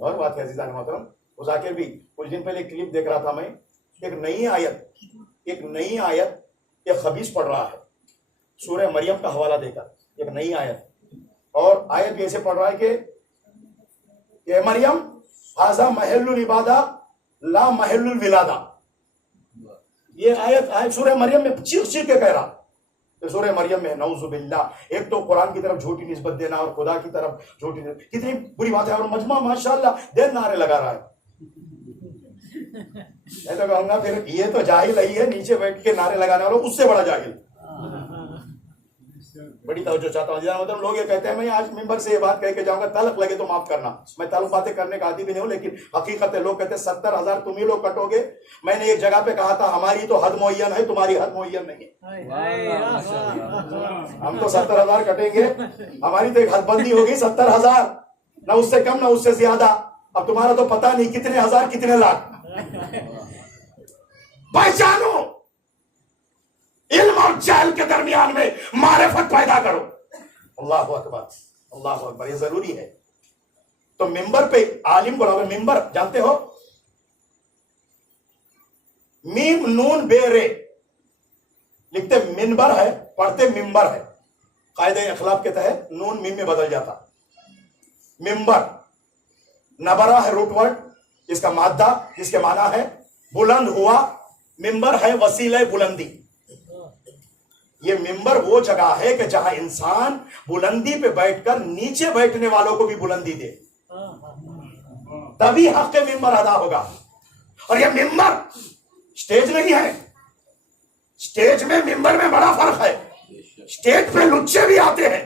اور بات ہے عزیزان محترم، وہ ذاکر بھی، کچھ دن پہلے کلپ دیکھ رہا تھا میں، ایک نئی آیت ایک خبیث پڑھ رہا ہے، سورہ مریم کا حوالہ دے کر ایک نئی آیت، اور آیت بھی ایسے پڑھ رہا ہے کہ اے مریم ھذا محل العبادہ لا محل الولادہ۔ یہ آیت سورہ مریم میں چیخ چیخ کے کہہ رہا کہ سورہ مریم میں نعوذ باللہ، ایک تو قرآن کی طرف جھوٹی نسبت دینا اور خدا کی طرف جھوٹی نسبت، کتنی بری بات ہے۔ اور مجمع ماشاءاللہ دیر نعرے لگا رہا ہے، میں تو کہوں گا پھر یہ تو جاہل ہی ہے نیچے بیٹھ کے نعرے لگانے والا، اس سے بڑا جاہل. بڑی توجہ چاہتا ہوں. مطلب لوگ یہ کہتے ہیں میں آج ممبر سے یہ بات کہہ کے جاؤں گا، تلخ لگے تو معاف کرنا، میں تلخ باتیں کرنے کا عادی بھی نہیں ہوں، لیکن حقیقت ہے. لوگ کہتے ہیں 70,000 تم ہی لوگ کٹو گے. میں نے ایک جگہ پہ کہا تھا ہماری تو حد معین ہے، تمہاری حد معین نہیں ہے. ہم تو 70,000 کٹیں گے، ہماری تو ایک حد بندی ہوگی 70,000، نہ اس سے کم نہ اس سے زیادہ. اب تمہارا تو پتہ نہیں کتنے ہزار کتنے لاکھ. پہچانو، علم اور جہل کے درمیان میں معرفت پیدا کرو. اللہ اکبر، اللہ اکبر، یہ ضروری ہے. تو ممبر پہ عالم کو ممبر جانتے ہو، میم نون بے رے لکھتے منبر ہے، پڑھتے ممبر ہے. قاعدہ اخلاق کے تحت نون میم میں بدل جاتا. ممبر نبرا ہے روٹ ورڈ، جس کا مادہ جس کے معنی ہے بلند ہوا. ممبر ہے وسیلہ بلندی. یہ ممبر وہ جگہ ہے کہ جہاں انسان بلندی پہ بیٹھ کر نیچے بیٹھنے والوں کو بھی بلندی دے، تبھی حق ممبر ادا ہوگا. اور یہ ممبر سٹیج نہیں ہے. سٹیج میں ممبر میں بڑا فرق ہے. سٹیج پہ لچے بھی آتے ہیں.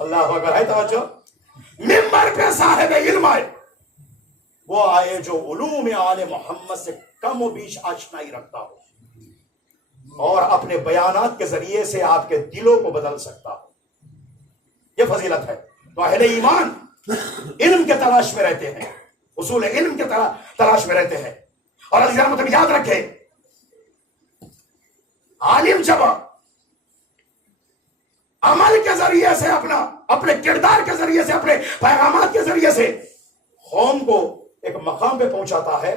اللہ اکبر ہے. توجہ. ممبر پہ صاحب علم آئے، وہ آئے جو علوم آل محمد سے کم و بیش آشنائی رکھتا ہو اور اپنے بیانات کے ذریعے سے آپ کے دلوں کو بدل سکتا ہو. یہ فضیلت ہے. تو اہل ایمان علم کے تلاش میں رہتے ہیں، اصول علم کے تلاش میں رہتے ہیں. اور عزیزان مطلب یاد رکھے، عالم جب عمل کے ذریعے سے اپنے کردار کے ذریعے سے اپنے پیغامات کے ذریعے سے قوم کو ایک مقام پہ پہنچاتا ہے،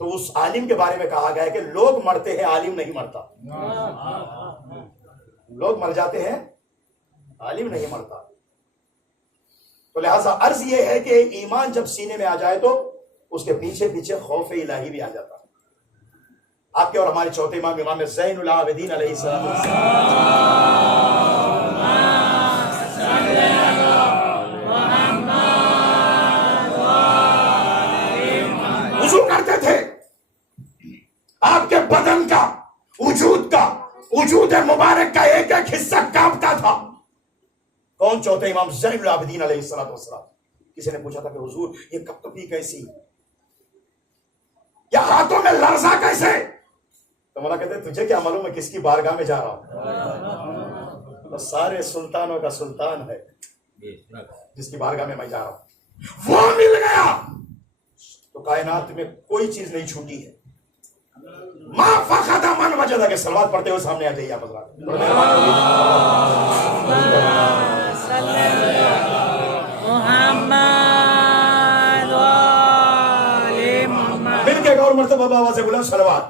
تو اس عالم کے بارے میں کہا گیا ہے کہ لوگ مرتے ہیں عالم نہیں مرتا. لوگ مر جاتے ہیں عالم نہیں مرتا. تو لہذا عرض یہ ہے کہ ایمان جب سینے میں آ جائے تو اس کے پیچھے پیچھے خوف الہی بھی آ جاتا ہے. آپ کے اور ہمارے چوتھے امام، امام زین العابدین علیہ السلام وضو کرتے تھے، آپ کے بدن کا وجود مبارک کا ایک ایک حصہ کانپتا تھا. کون چوتھے امام؟ زین العابدین علیہ السلام. کسی نے پوچھا تھا کہ حضور یہ کب کبھی کیسی، یا ہاتھوں میں لرزا کیسے؟ تو مولا کہتے ہیں تجھے کیا معلوم ہے کس کی بارگاہ میں جا رہا ہوں؟ تو سارے سلطانوں کا سلطان ہے جس کی بارگاہ میں جا رہا ہوں. وہ مل گیا تو کائنات میں کوئی چیز نہیں چھوٹی ہے. ما فقد من وجدہ کے صلوات پڑھتے ہوئے سامنے آ جائیے آپ حضرات. مل کے گور مرتبہ بابا سے بولا صلوات.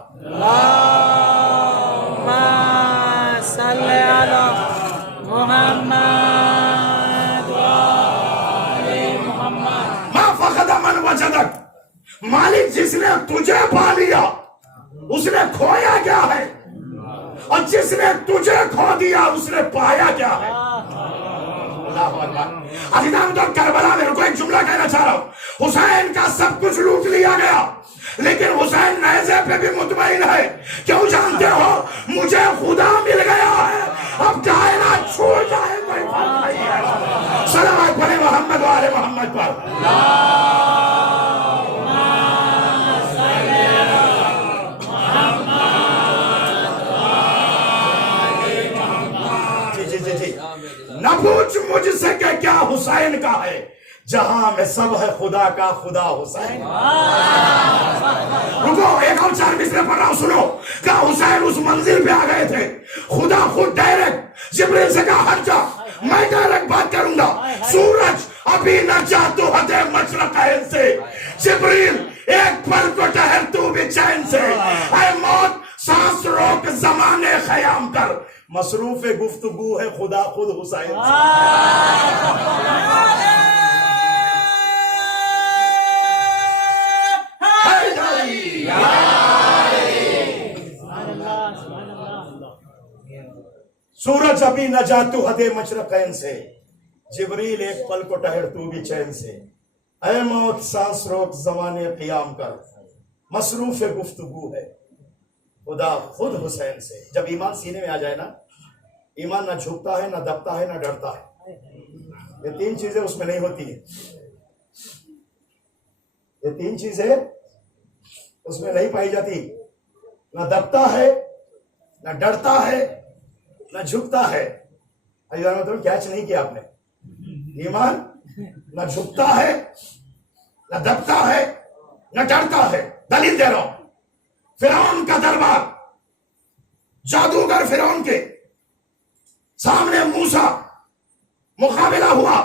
ما فقد من وجدک، مالک جس نے تجھے پا لیا اس نے کھویا کیا ہے، اور جس نے تجھے کھو دیا اس نے پایا کیا ہے. عزیزان تو کربلا میں رکو، ایک جملہ کہنا چاہ رہا ہوں. حسین کا سب کچھ لوٹ لیا گیا، لیکن حسین نیزے پہ بھی مطمئن ہے. کیوں جانتے ہو؟ مجھے خدا مل گیا ہے، اب کائنات چھوڑ جائے کوئی فرق نہیں ہے. صلوات پڑھے محمد و آل محمد پر. نہ پوچھ مجھ سے کہ کیا حسین کا ہے، جہاں میں سب ہے خدا کا خدا حسین. رکو ایک اور 4 مصرے پڑھ رہا ہوں، سنو. کہ حسین اس منزل پہ آ گئے تھے، خدا خود ڈائریکٹ جبریل سے کہا ہٹ جا، میں ڈائریکٹ بات کروں گا. سورج ابھی نہ جا تو ہدے مشرقین سے، جبریل ایک پل کو ٹہر تو بھی چین سے. اے موت سانس روک زمانے خیام کر، مصروف گفتگو ہے خدا خود حسین سے. سورج ابھی نہ جا تو ہدے مشرقین سے، جبریل ایک پل کو ٹہر تو بھی چین سے. اے موت سانس روک زمانے قیام کر، مصروف گفتگو ہے خدا خود حسین سے. جب ایمان سینے میں آ جائے نا، ایمان نہ جھکتا ہے، نہ دبتا ہے، نہ ڈرتا ہے. یہ تین چیزیں اس میں نہیں ہوتی ہیں. یہ تین چیزیں اس میں نہیں پائی جاتی. نہ دبتا ہے، نہ ڈرتا ہے، نہ جھکتا ہے. مطلب کیچ نہیں کیا آپ نے. ایمان نہ جھکتا ہے، نہ دبتا ہے، نہ ڈرتا ہے. دلیل دے رہا ہوں. فرعون کا دربار، جادوگر فرعون کے سامنے موسیٰ مقابلہ ہوا.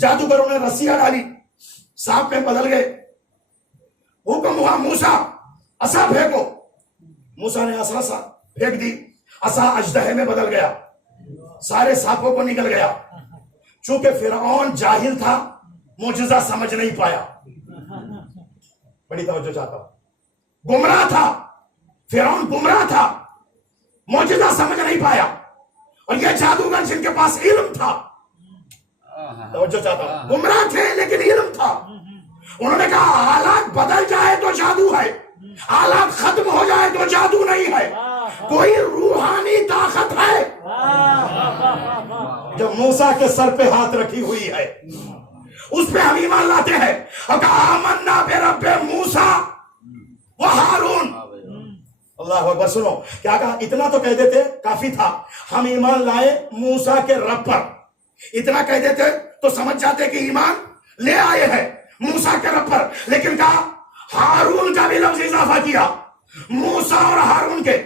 جادوگروں نے رسیاں ڈالی، سانپ میں بدل گئے. حکم ہوا موسیٰ عصا پھینکو. موسیٰ نے عصا پھینک دی. عصا اژدہے میں بدل گیا، سارے سانپوں کو نکل گیا. چونکہ فرعون جاہل تھا، معجزہ سمجھ نہیں پایا. بڑی توجہ چاہتا ہوں. گمراہ تھا فرعون، گمراہ تھا، معجزہ سمجھ نہیں پایا. اور یہ جادوگر جن کے پاس علم تھا، توجہ چاہتا ہوں، گمراہ تھے لیکن علم تھا. انہوں نے کہا حالات بدل جائے تو جادو ہے، حالات ختم ہو جائے تو جادو نہیں ہے، کوئی روحانی طاقت ہے. جب موسیٰ کے سر پہ ہاتھ رکھی ہوئی ہے، اس پہ ہم ایمان لاتے ہیں. اور کہا آمنا برب موسیٰ و ہارون. اللہ اکبر. سنو کیا کہا. اتنا تو کہہ دیتے کافی تھا. ہم ایمان لائے موسیٰ کے رب پر. اتنا کہہ دیتے تو سمجھ جاتے کہ ایمان لے آئے ہیں موسیٰ کے رب پر. لیکن کہا ہارون کا بھی لفظ اضافہ کیا. موسیٰ اور ہارون کے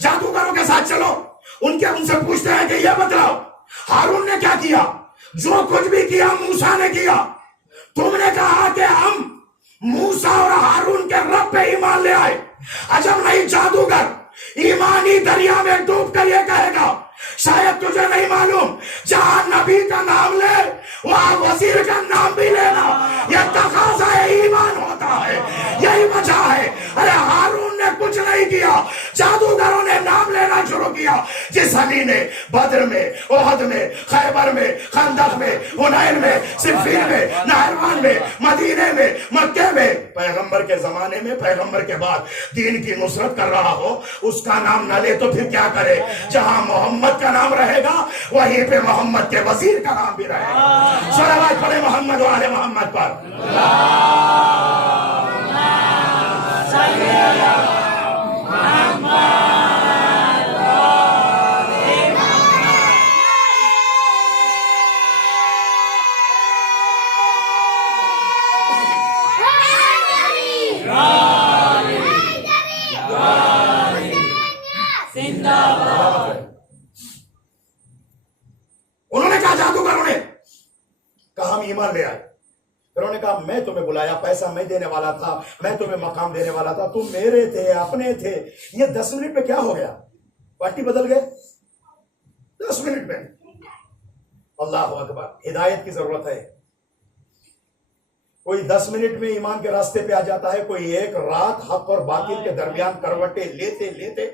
جادوگروں کے ساتھ چلو، ان سے پوچھتے ہیں کہ یہ بتلاؤ ہارون نے کیا کیا. جو کچھ بھی کیا موسیٰ نے کیا. تم نے کہا کہ ہم موسیٰ اور ہارون کے رب پہ ایمان لے آئے. عجب نہیں جادوگر ایمانی دریا میں ڈوب کر یہ کہے گا شاید تجھے نہیں معلوم، جہاں نبی کا نام لے وہاں وزیر کا نام بھی لینا. یہ تقاضا ایمان ہوتا ہے. یہی وجہ ہے. ارے ہارون نے کچھ نہیں کیا، جادوگروں نے نام لینا شروع کیا. جس علی نے بدر میں، احد میں، خیبر میں، خندق میں، حنین میں، صفین میں، نہروان میں، مدینے میں، مکے میں، پیغمبر کے زمانے میں، پیغمبر کے بعد دین کی نصرت کر رہا ہو، اس کا نام نہ لے تو پھر کیا کرے. جہاں محمد کا نام رہے گا وہیں پہ محمد کے وزیر کا نام بھی رہے گا. صلوات پڑھے محمد و آل محمد پر. انہوں نے کہا جادوگروں نے کہا ہم ایمان لے آئے. پھر انہوں نے کہا میں تمہیں بلایا، پیسہ میں دینے والا تھا، میں تمہیں مقام دینے والا تھا، تم میرے تھے، اپنے تھے. یہ 10 منٹ میں کیا ہو گیا؟ پارٹی بدل گئے 10 منٹ میں. اللہ اکبر. ہدایت کی ضرورت ہے. کوئی 10 منٹ میں ایمان کے راستے پہ آ جاتا ہے، کوئی ایک رات حق اور باطل کے درمیان کروٹیں لیتے لیتے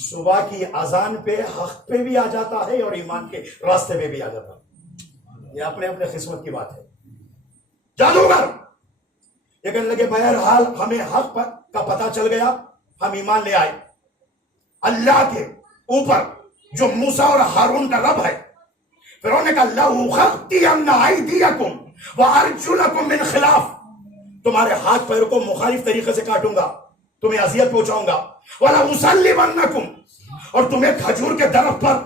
صبح کی اذان پہ حق پہ بھی آ جاتا ہے اور ایمان کے راستے پہ بھی آ جاتا ہے. یہ اپنے اپنے قسمت کی بات ہے. جادوگر یہ کہنے لگے بہرحال ہمیں حق کا پتہ چل گیا، ہم ایمان لے آئے اللہ کے اوپر جو موسیٰ اور ہارون کا رب ہے. پھر انہوں نے کہا لَأُخَطِّئَنَّ أَيْدِيَكُمْ وَأَرْجُلَكُمْ مِنْ خِلَافٍ. تمہارے ہاتھ پیر کو مخالف طریقے سے کاٹوں گا، تمہیں اذیت پہنچاؤں گا. وَلَأُصَلِّبَنَّكُمْ اور تمہیں کھجور کے درخت پر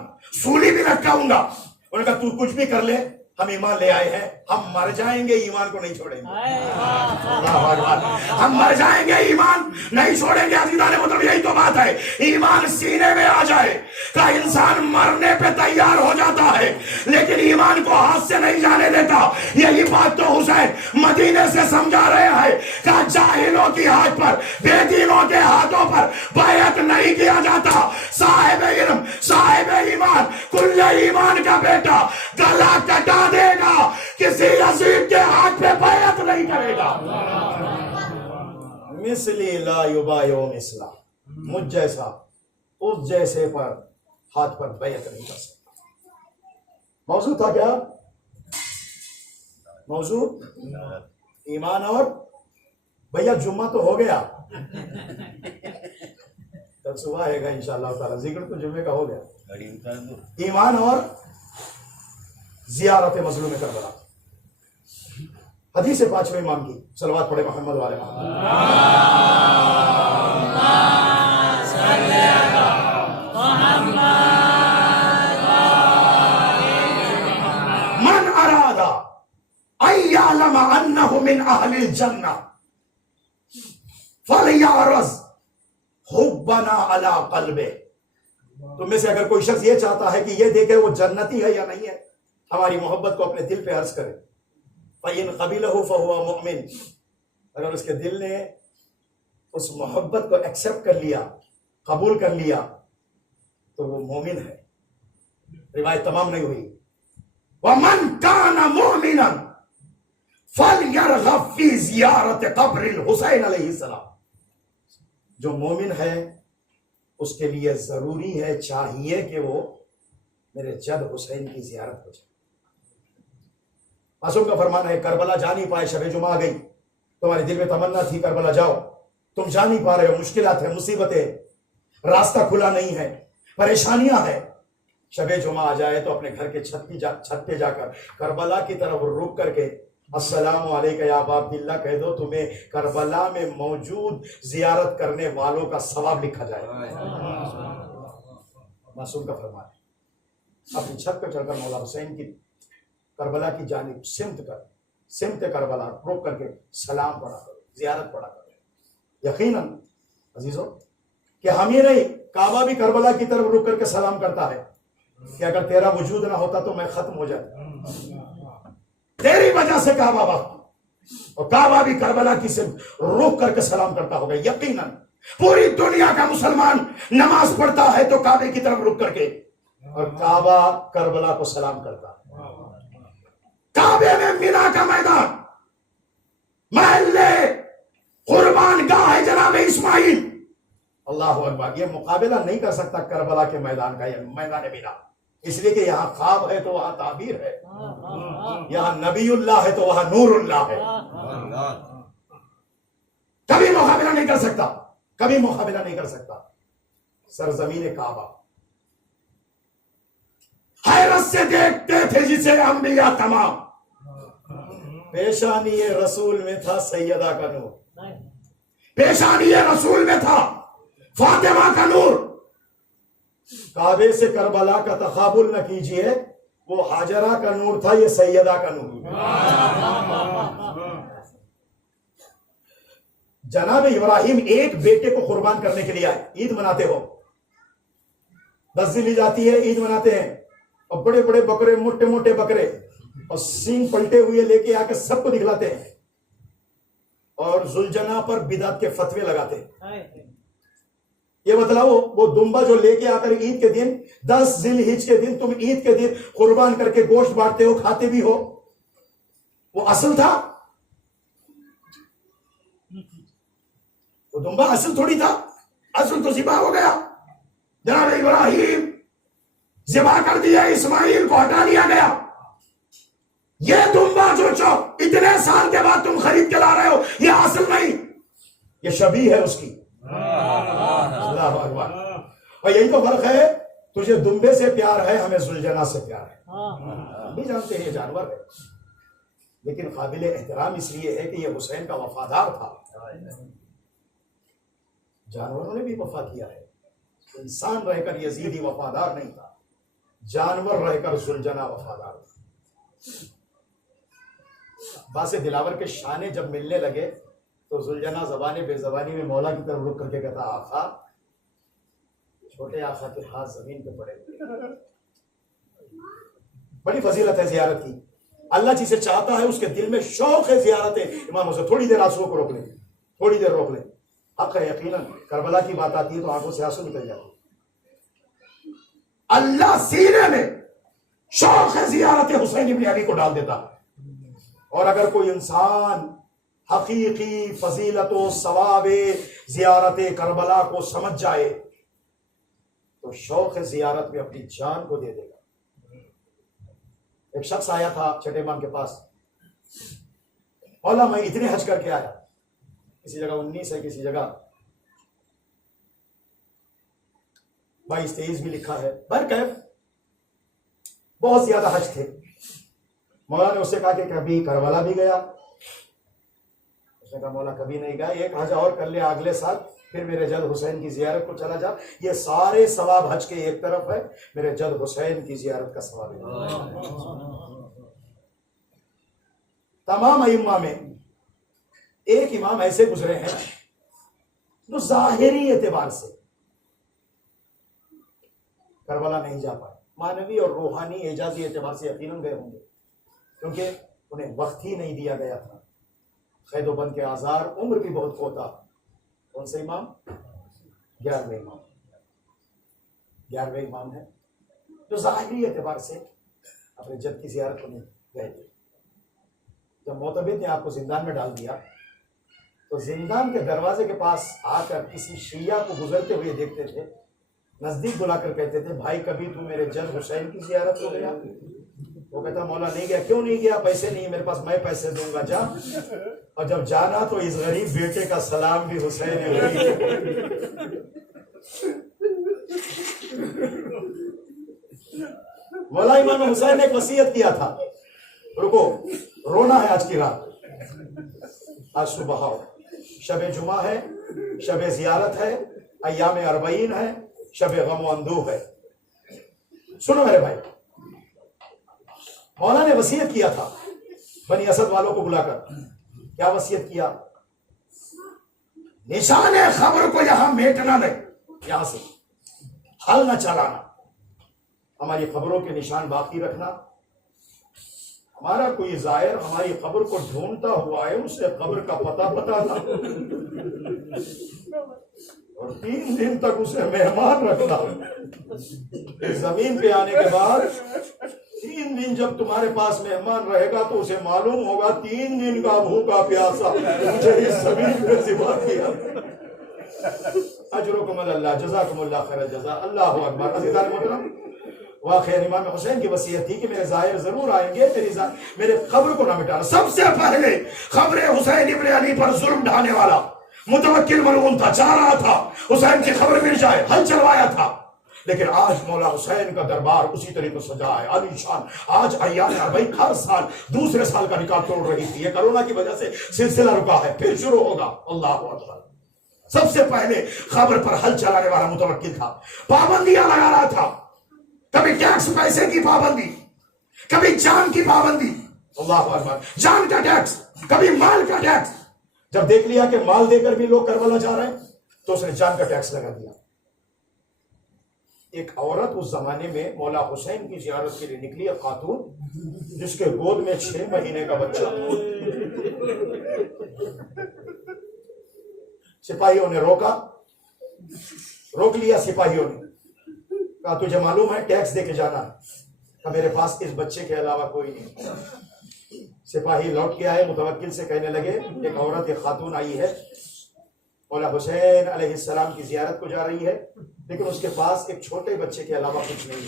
سولی بھی لٹکاؤں گا. انہوں نے کہا تو کچھ بھی کر لے، ہم ایمان لے آئے ہیں، ہم مر جائیں گے ایمان کو نہیں چھوڑیں گے. ہم مر جائیں گے ایمان نہیں چھوڑیں گے. عزیزان مطلب یہی تو بات ہے. ایمان سینے میں آ جائے کا انسان مرنے پہ تیار ہو جاتا ہے، لیکن ایمان کو ہاتھ سے نہیں جانے دیتا. یہی بات تو حسین مدینے سے سمجھا رہے ہیں کہ جاہلوں کی ہاتھ پر، بے دینوں کے ہاتھوں پر بیعت نہیں کیا جاتا. صاحب علم، صاحب ایمان، کل ایمان کا بیٹا گلا کٹا دے گا، کسی یزید کے ہاتھ پہ بیعت نہیں کرے گا. مثلی لا یبایع مثلا، مجھ جیسا اس جیسے پر ہاتھ پر بیعت نہیں کر سکتا. موضوع تھا کیا؟ موضوع ایمان اور بھیا جمعہ تو ہو گیا، کل صبح آئے گا انشاءاللہ تعالی، ذکر تو جمعے کا ہو گیا۔ ایمان اور زیارت مظلوم کربلا، حدیث 5ویں امام کی، صلوات پڑھے محمد والے من اراد ان یعلم انہ من اہل الجنہ فلیعرض حبنا علی قلبہ۔ تم میں سے اگر کوئی شخص یہ چاہتا ہے کہ یہ دیکھے وہ جنتی ہے یا نہیں ہے، ہماری محبت کو اپنے دل پہ عرض کرے۔ فَإِنْ قَبِلَهُ فَهُوَ مُؤْمِنٌ، اگر اس کے دل نے اس محبت کو ایکسپٹ کر لیا، قبول کر لیا، تو وہ مومن ہے۔ روایت تمام نہیں ہوئی۔ وَمَنْ كَانَ مُؤْمِنًا فَلْيَرْغَبْ فِي زِيَارَةِ قَبْرِ الْحُسَيْنِ علیہ السلام، جو مومن ہے اس کے لیے ضروری ہے، چاہیے کہ وہ میرے جد حسین کی زیارت ہو جائے۔ معصوم کا فرمان ہے کربلا جا نہیں پائے، شب جمعہ آ گئی، تمہارے دل میں تمنا تھی کربلا جاؤ، تم جا نہیں پا رہے ہو، مشکلات ہیں، مصیبتیں، راستہ کھلا نہیں ہے، پریشانیاں ہیں، شب جمعہ آ جائے تو اپنے گھر کے چھت پہ جا کر کربلا کی طرف رک کر کے السلام علیکم یا ابا عبداللہ کہہ دو، تمہیں کربلا میں موجود زیارت کرنے والوں کا ثواب لکھا جائے۔ معصوم کا فرمان ہے، اپنی چھت پہ چڑھ کر مولا حسین کی کربلا کی جانب سمت کربلا رک کر کے سلام پڑھا کرو، زیارت پڑھا کرو۔ یقیناً عزیزو کہ ہم ہی نہیں، کعبہ بھی کربلا کی طرف رک کر کے سلام کرتا ہے کہ اگر تیرا وجود نہ ہوتا تو میں ختم ہو جاتا، تیری وجہ سے کعبہ باقی، اور کعبہ بھی کربلا کی سے رک کر کے سلام کرتا ہوگا۔ یقیناً پوری دنیا کا مسلمان نماز پڑھتا ہے تو کعبے کی طرف رک کر کے، اور کعبہ کربلا کو سلام کرتا ہے۔ کعبے میں مینا کا میدان، محلے قربان گاہ ہے جناب اسماعیل، اللہ اکبر، یہ مقابلہ نہیں کر سکتا کربلا کے میدان کا، یہ میدان مینا، اس لیے کہ یہاں خواب ہے تو وہاں تعبیر ہے، یہاں نبی اللہ ہے تو وہاں نور اللہ ہے۔ کبھی مقابلہ نہیں کر سکتا، کبھی مقابلہ نہیں کر سکتا۔ سرزمین کعبہ حیرت سے دیکھتے تھے جسے انبیاء تمام، پیشانی رسول میں تھا سیدہ کا نور، پیشانی رسول میں تھا فاطمہ کا نور۔ کعبے سے کربلا کا تقابل نہ کیجئے، وہ ہاجرہ کا نور تھا، یہ سیدہ کا نور۔ جناب ابراہیم ایک بیٹے کو قربان کرنے کے لیے آئے، عید مناتے ہو، 10 دن لی جاتی ہے، عید مناتے ہیں، اور بڑے بڑے بکرے، موٹے موٹے بکرے اور سینگ پلٹے ہوئے لے کے آ کے سب کو دکھلاتے ہیں، اور ذوالجناح پر بدعت کے فتوے لگاتے ہیں۔ یہ بتلاؤ وہ دمبا جو لے کے آ کر عید کے دن، 10 ذی الحجہ کے دن تم عید کے دن قربان کر کے گوشت بانٹتے ہو، کھاتے بھی ہو، وہ اصل تھا؟ وہ دمبا اصل تھوڑی تھا، اصل تو ذبح ہو گیا، جناب ابراہیم ذبح کر دیا، اسماعیل کو ہٹا دیا گیا۔ یہ دمبا جو اتنے سال کے بعد تم خرید کے لا رہے ہو، یہ اصل نہیں، یہ شبیہ ہے اس کی۔ اللہ اکبر۔ اور یہی تو فرق ہے، تجھے دمبے سے پیار ہے، ہمیں ذوالجناح سے پیار ہے۔ ہم بھی جانتے ہیں یہ جانور ہے، لیکن قابل احترام اس لیے ہے کہ یہ حسین کا وفادار تھا۔ جانوروں نے بھی وفا کیا ہے، انسان رہ کر یزیدی وفادار نہیں تھا، جانور رہ کر ذوالجناح وفادار تھا۔ باس دلاور کے شانے جب ملنے لگے تو ذوالجناح زبان بے زبانی میں مولا کی طرف رک کر کے کہتا، آقا، چھوٹے آقا کے ہاتھ زمین پہ پڑے۔ بڑی فضیلت ہے زیارت کی، اللہ جسے چاہتا ہے اس کے دل میں شوق ہے زیارت ہے۔ امام حسین تھوڑی دیر آنسوؤں کو روک لیں، تھوڑی دیر روک لیں، حق ہے، یقیناً کربلا کی بات آتی ہے تو آنکھوں سے آنسو نکل جاتے۔ اللہ سینے میں شوق ہے زیارت حسین ابن علی کو ڈال دیتا ہے۔ اور اگر کوئی انسان حقیقی فضیلت و ثواب زیارت کربلا کو سمجھ جائے تو شوق زیارت میں اپنی جان کو دے دے گا۔ ایک شخص آیا تھا چھٹے امام کے پاس، مولا میں اتنے حج کر کے آیا، کسی جگہ 19 ہے، کسی جگہ 22-23 بھی لکھا ہے. برکیف بہت زیادہ حج تھے. مولا نے اس سے کہا کہ کبھی کربلا بھی گیا؟ اس نے کہا مولا کبھی نہیں گیا، ایک حج اور کر لے اگلے سال، پھر میرے جد حسین کی زیارت کو چلا جا. یہ سارے ثواب حج کے ایک طرف ہے، میرے جد حسین کی زیارت کا ثواب ہے. تمام ائمہ میں ایک امام ایسے گزرے ہیں جو ظاہری اعتبار سے کربلا نہیں جا پائے، معنوی اور روحانی اعجازی اعتبار سے یقیناً گئے ہوں گے، کیونکہ انہیں وقت ہی نہیں دیا گیا تھا. قید و بند کے آزار، عمر بھی بہت ہوتا. کون سے امام؟ 11ویں امام. 11ویں امام ہے جو ظاہری اعتبار سے اپنے جد کی زیارت کو نہیں گئے تھے. جب معتمد نے آپ کو زندان میں ڈال دیا تو زندان کے دروازے کے پاس آ کر کسی شیعہ کو گزرتے ہوئے دیکھتے تھے، نزدیک بلا کر کہتے تھے بھائی کبھی تو میرے جد حسین کی زیارت کو گیا؟ وہ کہتا مولا نہیں گیا. کیوں نہیں گیا؟ پیسے نہیں میرے پاس، میں پیسے دوں گا، جا. اور جب جانا تو اس غریب بیٹے کا سلام بھی حسین نے. مولا امام حسین نے ایک وصیت کیا تھا. رکو، رونا ہے آج کی رات. آج صبح شب جمعہ ہے، شب زیارت ہے، ایام 40 ہے، شب غم و اندوہ ہے. سنو میرے بھائی، مولا نے وصیت کیا تھا بنی اسد والوں کو بلا کر. کیا وصیت کیا؟ نشان خبر کو یہاں میٹنا نہیں، یہاں سے حل نہ چلانا، ہماری خبروں کے نشان باقی رکھنا. ہمارا کوئی زائر ہماری خبر کو ڈھونڈتا ہوا ہے، اسے خبر کا پتہ تھا، اور 3 دن تک اسے مہمان رکھنا. اس زمین پہ آنے کے بعد 3 دن جب تمہارے پاس مہمان رہے گا تو اسے معلوم ہوگا 3 دن کا بھوکا پیاسا مجھے اس زمین پہ ذبح کیا. اجرکم اللہ، جزاکم اللہ خیر الجزا. اللہ اکبر. عزیزان محترم، واقعہ امام حسین کی وصیت تھی کہ میرے زائر ضرور آئیں گے، میرے قبر کو نہ مٹانا. سب سے پہلے قبر حسین ابن علی پر ظلم ڈھانے والا متوکل ملعون تھا، چاہ رہا تھا حسین کی خبر مل جائے، حل چلوایا تھا. لیکن آج مولا حسین کا دربار اسی طریقے سے سجا ہے، علی شان. آج ایام 40 ہر سال دوسرے سال کا نکاح توڑ رہی تھی. یہ کرونا کی وجہ سے سلسلہ رکا ہے، پھر شروع ہوگا. اللہ اکبر. سب سے پہلے خبر پر حل چلانے والا متوکل تھا، پابندیاں لگا رہا تھا. کبھی ٹیکس پیسے کی پابندی، کبھی جان کی پابندی. اللہ اکبر. جان کا ٹیکس، کبھی مال کا ٹیکس. جب دیکھ لیا کہ مال دے کر بھی لوگ کربلا جا رہے ہیں تو اس نے جان کا ٹیکس لگا دیا. ایک عورت اس زمانے میں مولا حسین کی زیارت کے لیے نکلی، ایک خاتون جس کے گود میں 6 مہینے کا بچہ. سپاہیوں نے روک لیا. سپاہیوں نے کہا تجھے معلوم ہے ٹیکس دے کے جانا ہے؟ کہا میرے پاس اس بچے کے علاوہ کوئی نہیں. سپاہی لوٹ کے آئے، متوکل سے کہنے لگے ایک عورت، ایک خاتون آئی ہے، مولا حسین علیہ السلام کی زیارت کو جا رہی ہے، لیکن اس کے پاس ایک چھوٹے بچے کے علاوہ کچھ نہیں ہے.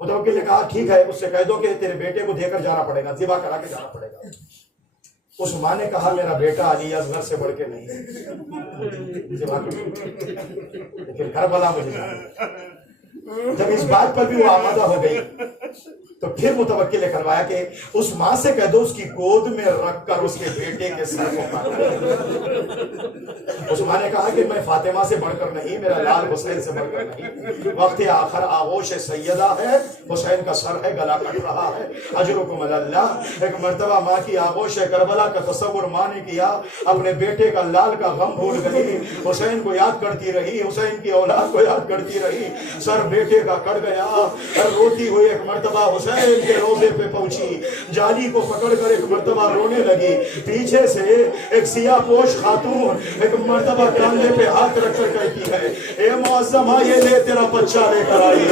متوکل نے کہا ٹھیک ہے، اس سے کہہ دو کہ تیرے بیٹے کو دے کر جانا پڑے گا، ذبح کرا کے جانا پڑے گا. اس ماں نے کہا میرا بیٹا علی اصغر سے بڑھ کے نہیں ہے، لیکن کربلا مجھے جانا. جب اس بات پر بھی وہ آمادہ ہو گئی تو پھر متوکل نے کروایا کہ اس ماں سے کہہ دو اس کی گود میں رکھ کر اس کے بیٹے کے سر کو کاٹو. اس ماں نے کہا کہ میں فاطمہ سے بڑھ کر نہیں، میرا لال حسین سے بڑھ کر نہیں. وقت آخر آغوش سیدہ ہے، حسین کا سر ہے، گلا کٹ رہا ہے. اجرکم اللہ. ایک مرتبہ ماں کی آغوش کربلا کا تصور ماں نے کیا، اپنے بیٹے کا لال کا غم بھول گئی، حسین کو یاد کرتی رہی، حسین کی اولاد کو یاد کرتی رہی. سر بیٹے کا کٹ گیا، روتی ہوئی ایک مرتبہ حسین کے روضے پہ پہنچی، جالی کو پکڑ کر ایک مرتبہ رونے لگی. پیچھے سے ایک سیاہ پوش خاتون ایک مرتبہ کاندھے پہ ہاتھ رکھ کر کہتی ہے اے معظمہ یہ لے تیرا بچہ لے کر آئی.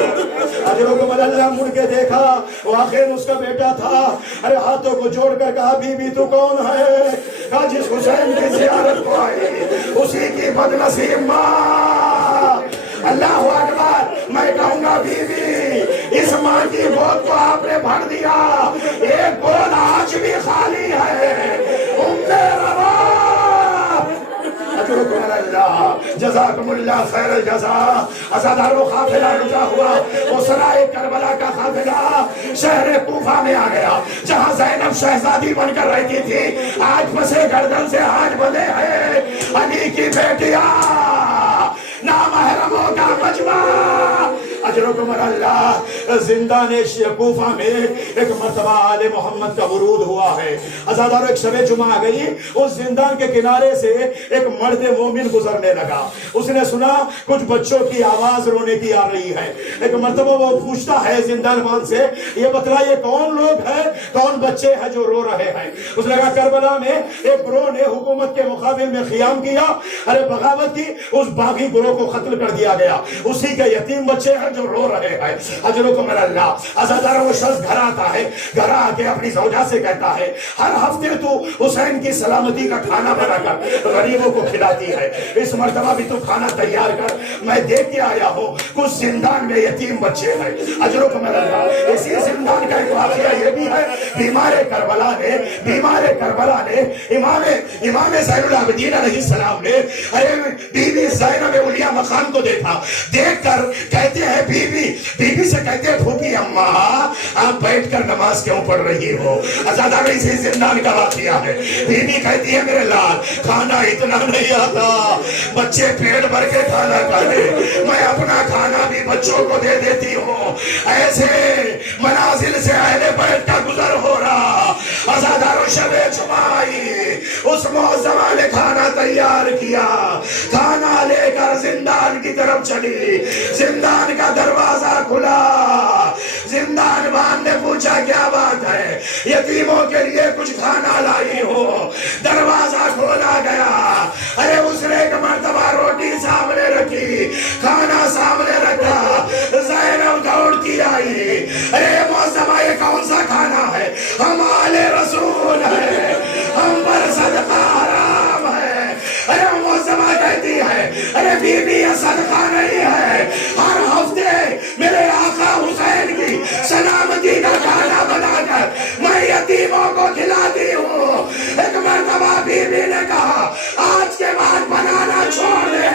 اجرکم اللہ. مڑ کے دیکھا، واقعی اس کا بیٹا تھا. ارے ہاتھوں کو جوڑ کر کہا بی بی تو کون ہے؟ کہا جس حسین کی زیارت کو آئی اسی کی بدنصیب ماں. اللہ اکبر. میں کہوں گا بی بی اس ماں کی گود کو آپ نے بھر دیا، ایک گود آج بھی خالی ہے. ام روا جزاکم اللہ خیر الجزا. عزادارو قافلہ رجا ہوا، وہ سرائے کربلا کا قافلہ شہر کوفہ میں آ گیا جہاں زینب شہزادی بن کر رہتی تھی. آج پسے گردن سے آج بندے ہیں علی کی بیٹیاں، نامحرموں کا مجمع. اجرکم اللہ. زندان کوفہ میں ایک مرتبہ آل محمد کا ورود ہوا ہے. عزادارو ایک شب جمعہ آ گئی، اس زندان کے کنارے سے ایک مرد مومن گزرنے لگا. اس نے سنا کچھ بچوں کی آواز رونے کی آ رہی ہے. ایک مرتبہ وہ پوچھتا ہے زندان بان سے، یہ بتلائیے کون لوگ ہیں، کون بچے ہیں جو رو رہے ہیں؟ اس نے کہا کربلا میں ایک گروہ نے حکومت کے مقابل میں قیام کیا، ارے بغاوت کی، اس باغی گروہ کو قتل کر دیا گیا، اسی کے یتیم بچے ہیں جو رو رہے ہیں. اجرکم اللہ. عزادارو وہ شخص گھر آتا ہے، گھر آ کے اپنی زوجہ سے کہتا ہے ہر ہفتے تو حسین کی سلامتی کا کھانا بنا کر غریبوں کو کھلاتی ہے، اس مرتبہ بھی تو کھانا تیار کر، میں دیکھ کے آیا ہوں کچھ زندان میں یتیم بچے ہیں. اجرکم اللہ. اسی زندان کا ایک واقعہ یہ بھی ہے، بیمار کربلا نے امام زین العابدین علیہ السلام نے بی بی زینب اولیاء مقام کو دیکھا. دیکھ کر کہتے ہیں بی بی سے کہتے ہیں پھوپھی اماں آپ بیٹھ کر نماز کیوں پڑھ رہی ہو؟ آزادہ میں اسی زندان کا واقعہ ہے. بی بی کہتی ہے میرے لال کھانا اتنا نہیں آتا، بچے پیٹ بھر کے کھانا کھاتے، میں اپنا کھانا بھی بچوں کو دے دیتی ہوں. ایسے منازل سے اہل بیت کا گزر ہو رہا. عزادارو شب جمعہ آئی، اس معظمہ نے کھانا تیار کیا، کھانا لے کر زندان کی طرف چلی. زندان کا دروازہ کھلا، زندان بان نے پوچھا کیا بات ہے؟ یتیموں کے لیے کچھ کھانا لائی ہو. دروازہ کھولا گیا، ارے اس نے ایک مرتبہ روٹی سامنے رکھی، کھانا سامنے رکھا. زینب دوڑتی آئی، ارے معظمہ یہ کون سا کھانا ہے؟ ہم آل رسول ہیں، ہم پر صدقہ حرام ہے. ارے معظمہ کہتی ہے ارے بی بی یہ صدقہ نہیں ہے، ہر ہفتے میرے آقا حسین کی سلامتی کا کھانا بنا کر میں یتیموں کو کھلاتی ہوں. ایک مرتبہ بی بی نے کہا آج کے بعد بنانا چھوڑ دے،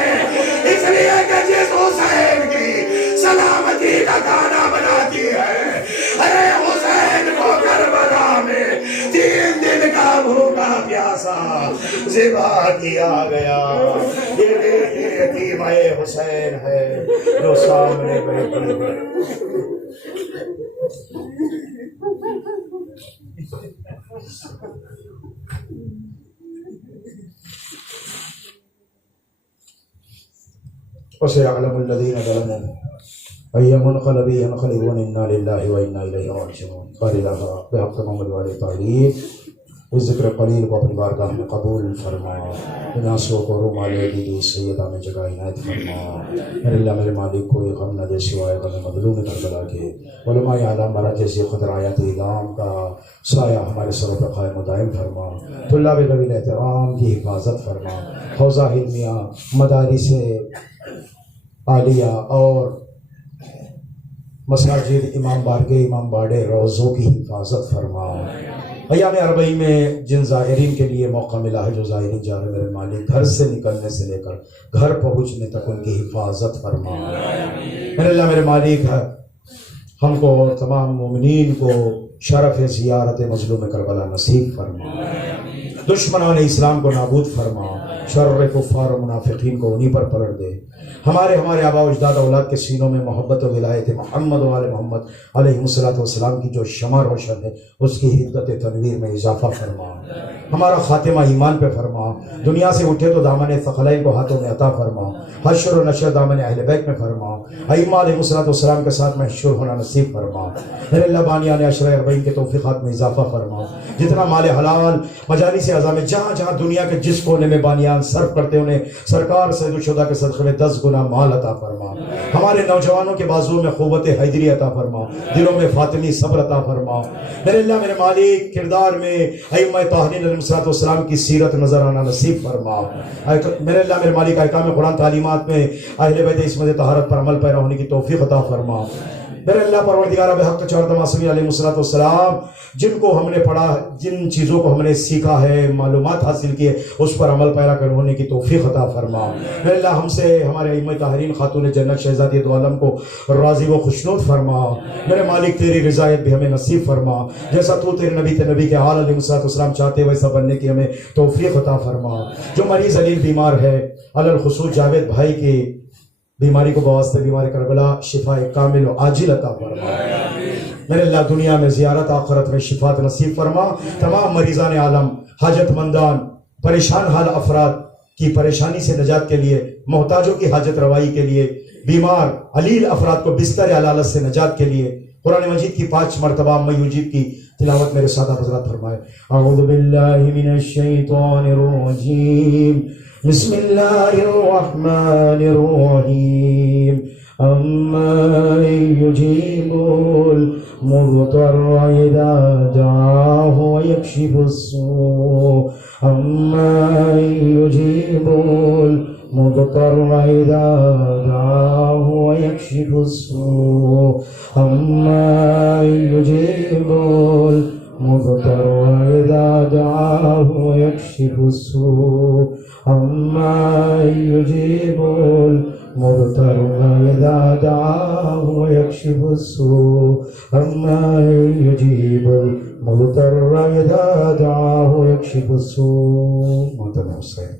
اس لیے کہ جس حسین کی سلامتی کا کھانا بناتی ہے. ارے حسین کو کربلا میں 3 دن کا بھوکا پیاسا ذبح کیا گیا. یہ دیکھیے یتیم حسین ہے جو سامنے بیٹھی ہے. وسيعلم الذين ظلموا أي منقلب ينقلبون إنا لله وإنا إليه راجعون. قال الله بحق محمد والے تعلیم اس ذکر قلیل کو اپنی بارگاہ میں قبول فرما. ناسوں کو رومالے دی سیدہ میں جگہ عنایت فرما. میرے اللہ میرے مالک کوئی غم نہ دے سوائے غم مظلوم کربلا کے. علماء اعلام مارا جیسی قدر آیات اعلام کا سایہ ہمارے سروں پر قائم و دائم فرما. طلاب قبیل احترام کی حفاظت فرما. حوزہ علمیہ، مدارس عالیہ اور مساجد، امام بارگاہ، امام باڑے، روزوں کی حفاظت فرما. ایام اربعین میں جن زائرین کے لیے موقع ملا ہے، جو زائرین جا رہے میرے مالک، گھر سے نکلنے سے لے کر گھر پہنچنے تک ان کی حفاظت فرما. میرے اللہ میرے مالک ہے، ہم کو اور تمام مومنین کو شرف زیارت مظلوم کربلا نصیب فرما. دشمنان اسلام کو نابود فرما. شر کفار و منافقین کو انہی پر پلٹ دے. ہمارے آبا و اجداد اولاد کے سینوں میں محبت و ولایت محمد و آل محمد علیہ السلام کی جو شمع روشن ہے، اس کی حدت تنویر میں اضافہ فرما. ہمارا خاتمہ ایمان پہ فرما. دنیا سے اٹھے تو دامن ثقلین کو ہاتھوں میں عطا فرما. حشر و نشر دامن اہل بیت میں فرما. ائمہ علیہ السلام کے ساتھ محشور ہونا نصیب فرما. میرے اللہ بانیان عشرہ اربعین کے توفیقات میں اضافہ فرما. جتنا مال حلال مجالس اعضاء میں جہاں جہاں دنیا کے جس کونے میں بانیان صرف کرتے انہیں سرکار سید الشہداء کے صدقے میں 10 گنا مال عطا فرما. ہمارے نوجوانوں کے بازوؤں میں قوت حیدری عطا فرما. دلوں میں فاطمی صبر عطا فرما. میرے اللہ میرے مالک، کردار میں ائمہ طاہرین علیہ السلام کی سیرت نظر آنا نصیب فرما. میرے اللہ میرے مالک، احکام قرآن تعلیمات میں اہل بیت عصمت طہارت پر عمل پیرا ہونے کی توفیق عطا فرما. میرے اللہ پروردگار بحق چارت معصومین علیہ السلام جن کو ہم نے پڑھا، جن چیزوں کو ہم نے سیکھا ہے، معلومات حاصل کی ہے، اس پر عمل پیرا کر ہونے کی توفیق عطا فرما۔ میرے اللہ ہم سے ہمارے ائمہ طاہرین خاتون جنت شہزادی دو عالم کو راضی و خوشنود فرما۔ میرے مالک تیری رضایت بھی ہمیں نصیب فرما، جیسا تو تیرے نبی کے آل علیہ السلام چاہتے ویسا بننے کی ہمیں توفیق عطا فرما۔ جو مریض علیل بیمار ہے، علی الخصوص جاوید بھائی کی بیماری کو بواسطہ بیمار کربلا شفا کامل و عاجل عطا فرما۔ میرے اللہ دنیا میں زیارت، آخرت میں شفاعت نصیب فرما۔ تمام مریضان عالم، حاجت مندان، پریشان حال افراد کی پریشانی سے نجات کے لیے، محتاجوں کی حاجت روائی کے لیے، بیمار علیل افراد کو بستر علالت سے نجات کے لیے قرآن مجید کی 5 مرتبہ اما یجیب کی تلاوت میرے سادہ حضرات فرمائے۔ اعوذ باللہ من الشیطان الرجیم، بسم اللہ الرحمن الرحیم، امن یجیب المضطر اذا دعاہ ویکشف السوء، امن یجیب المضطر اذا دعاہ ویکشف السوء، امن یجیب المضطر اذا دعاہ ویکشف السوء، امن یجیب المضطر اذا دعاہ ویکشف السوء، امن یجیب المضطر اذا دعاہ ویکشف السوء۔ محترم حسین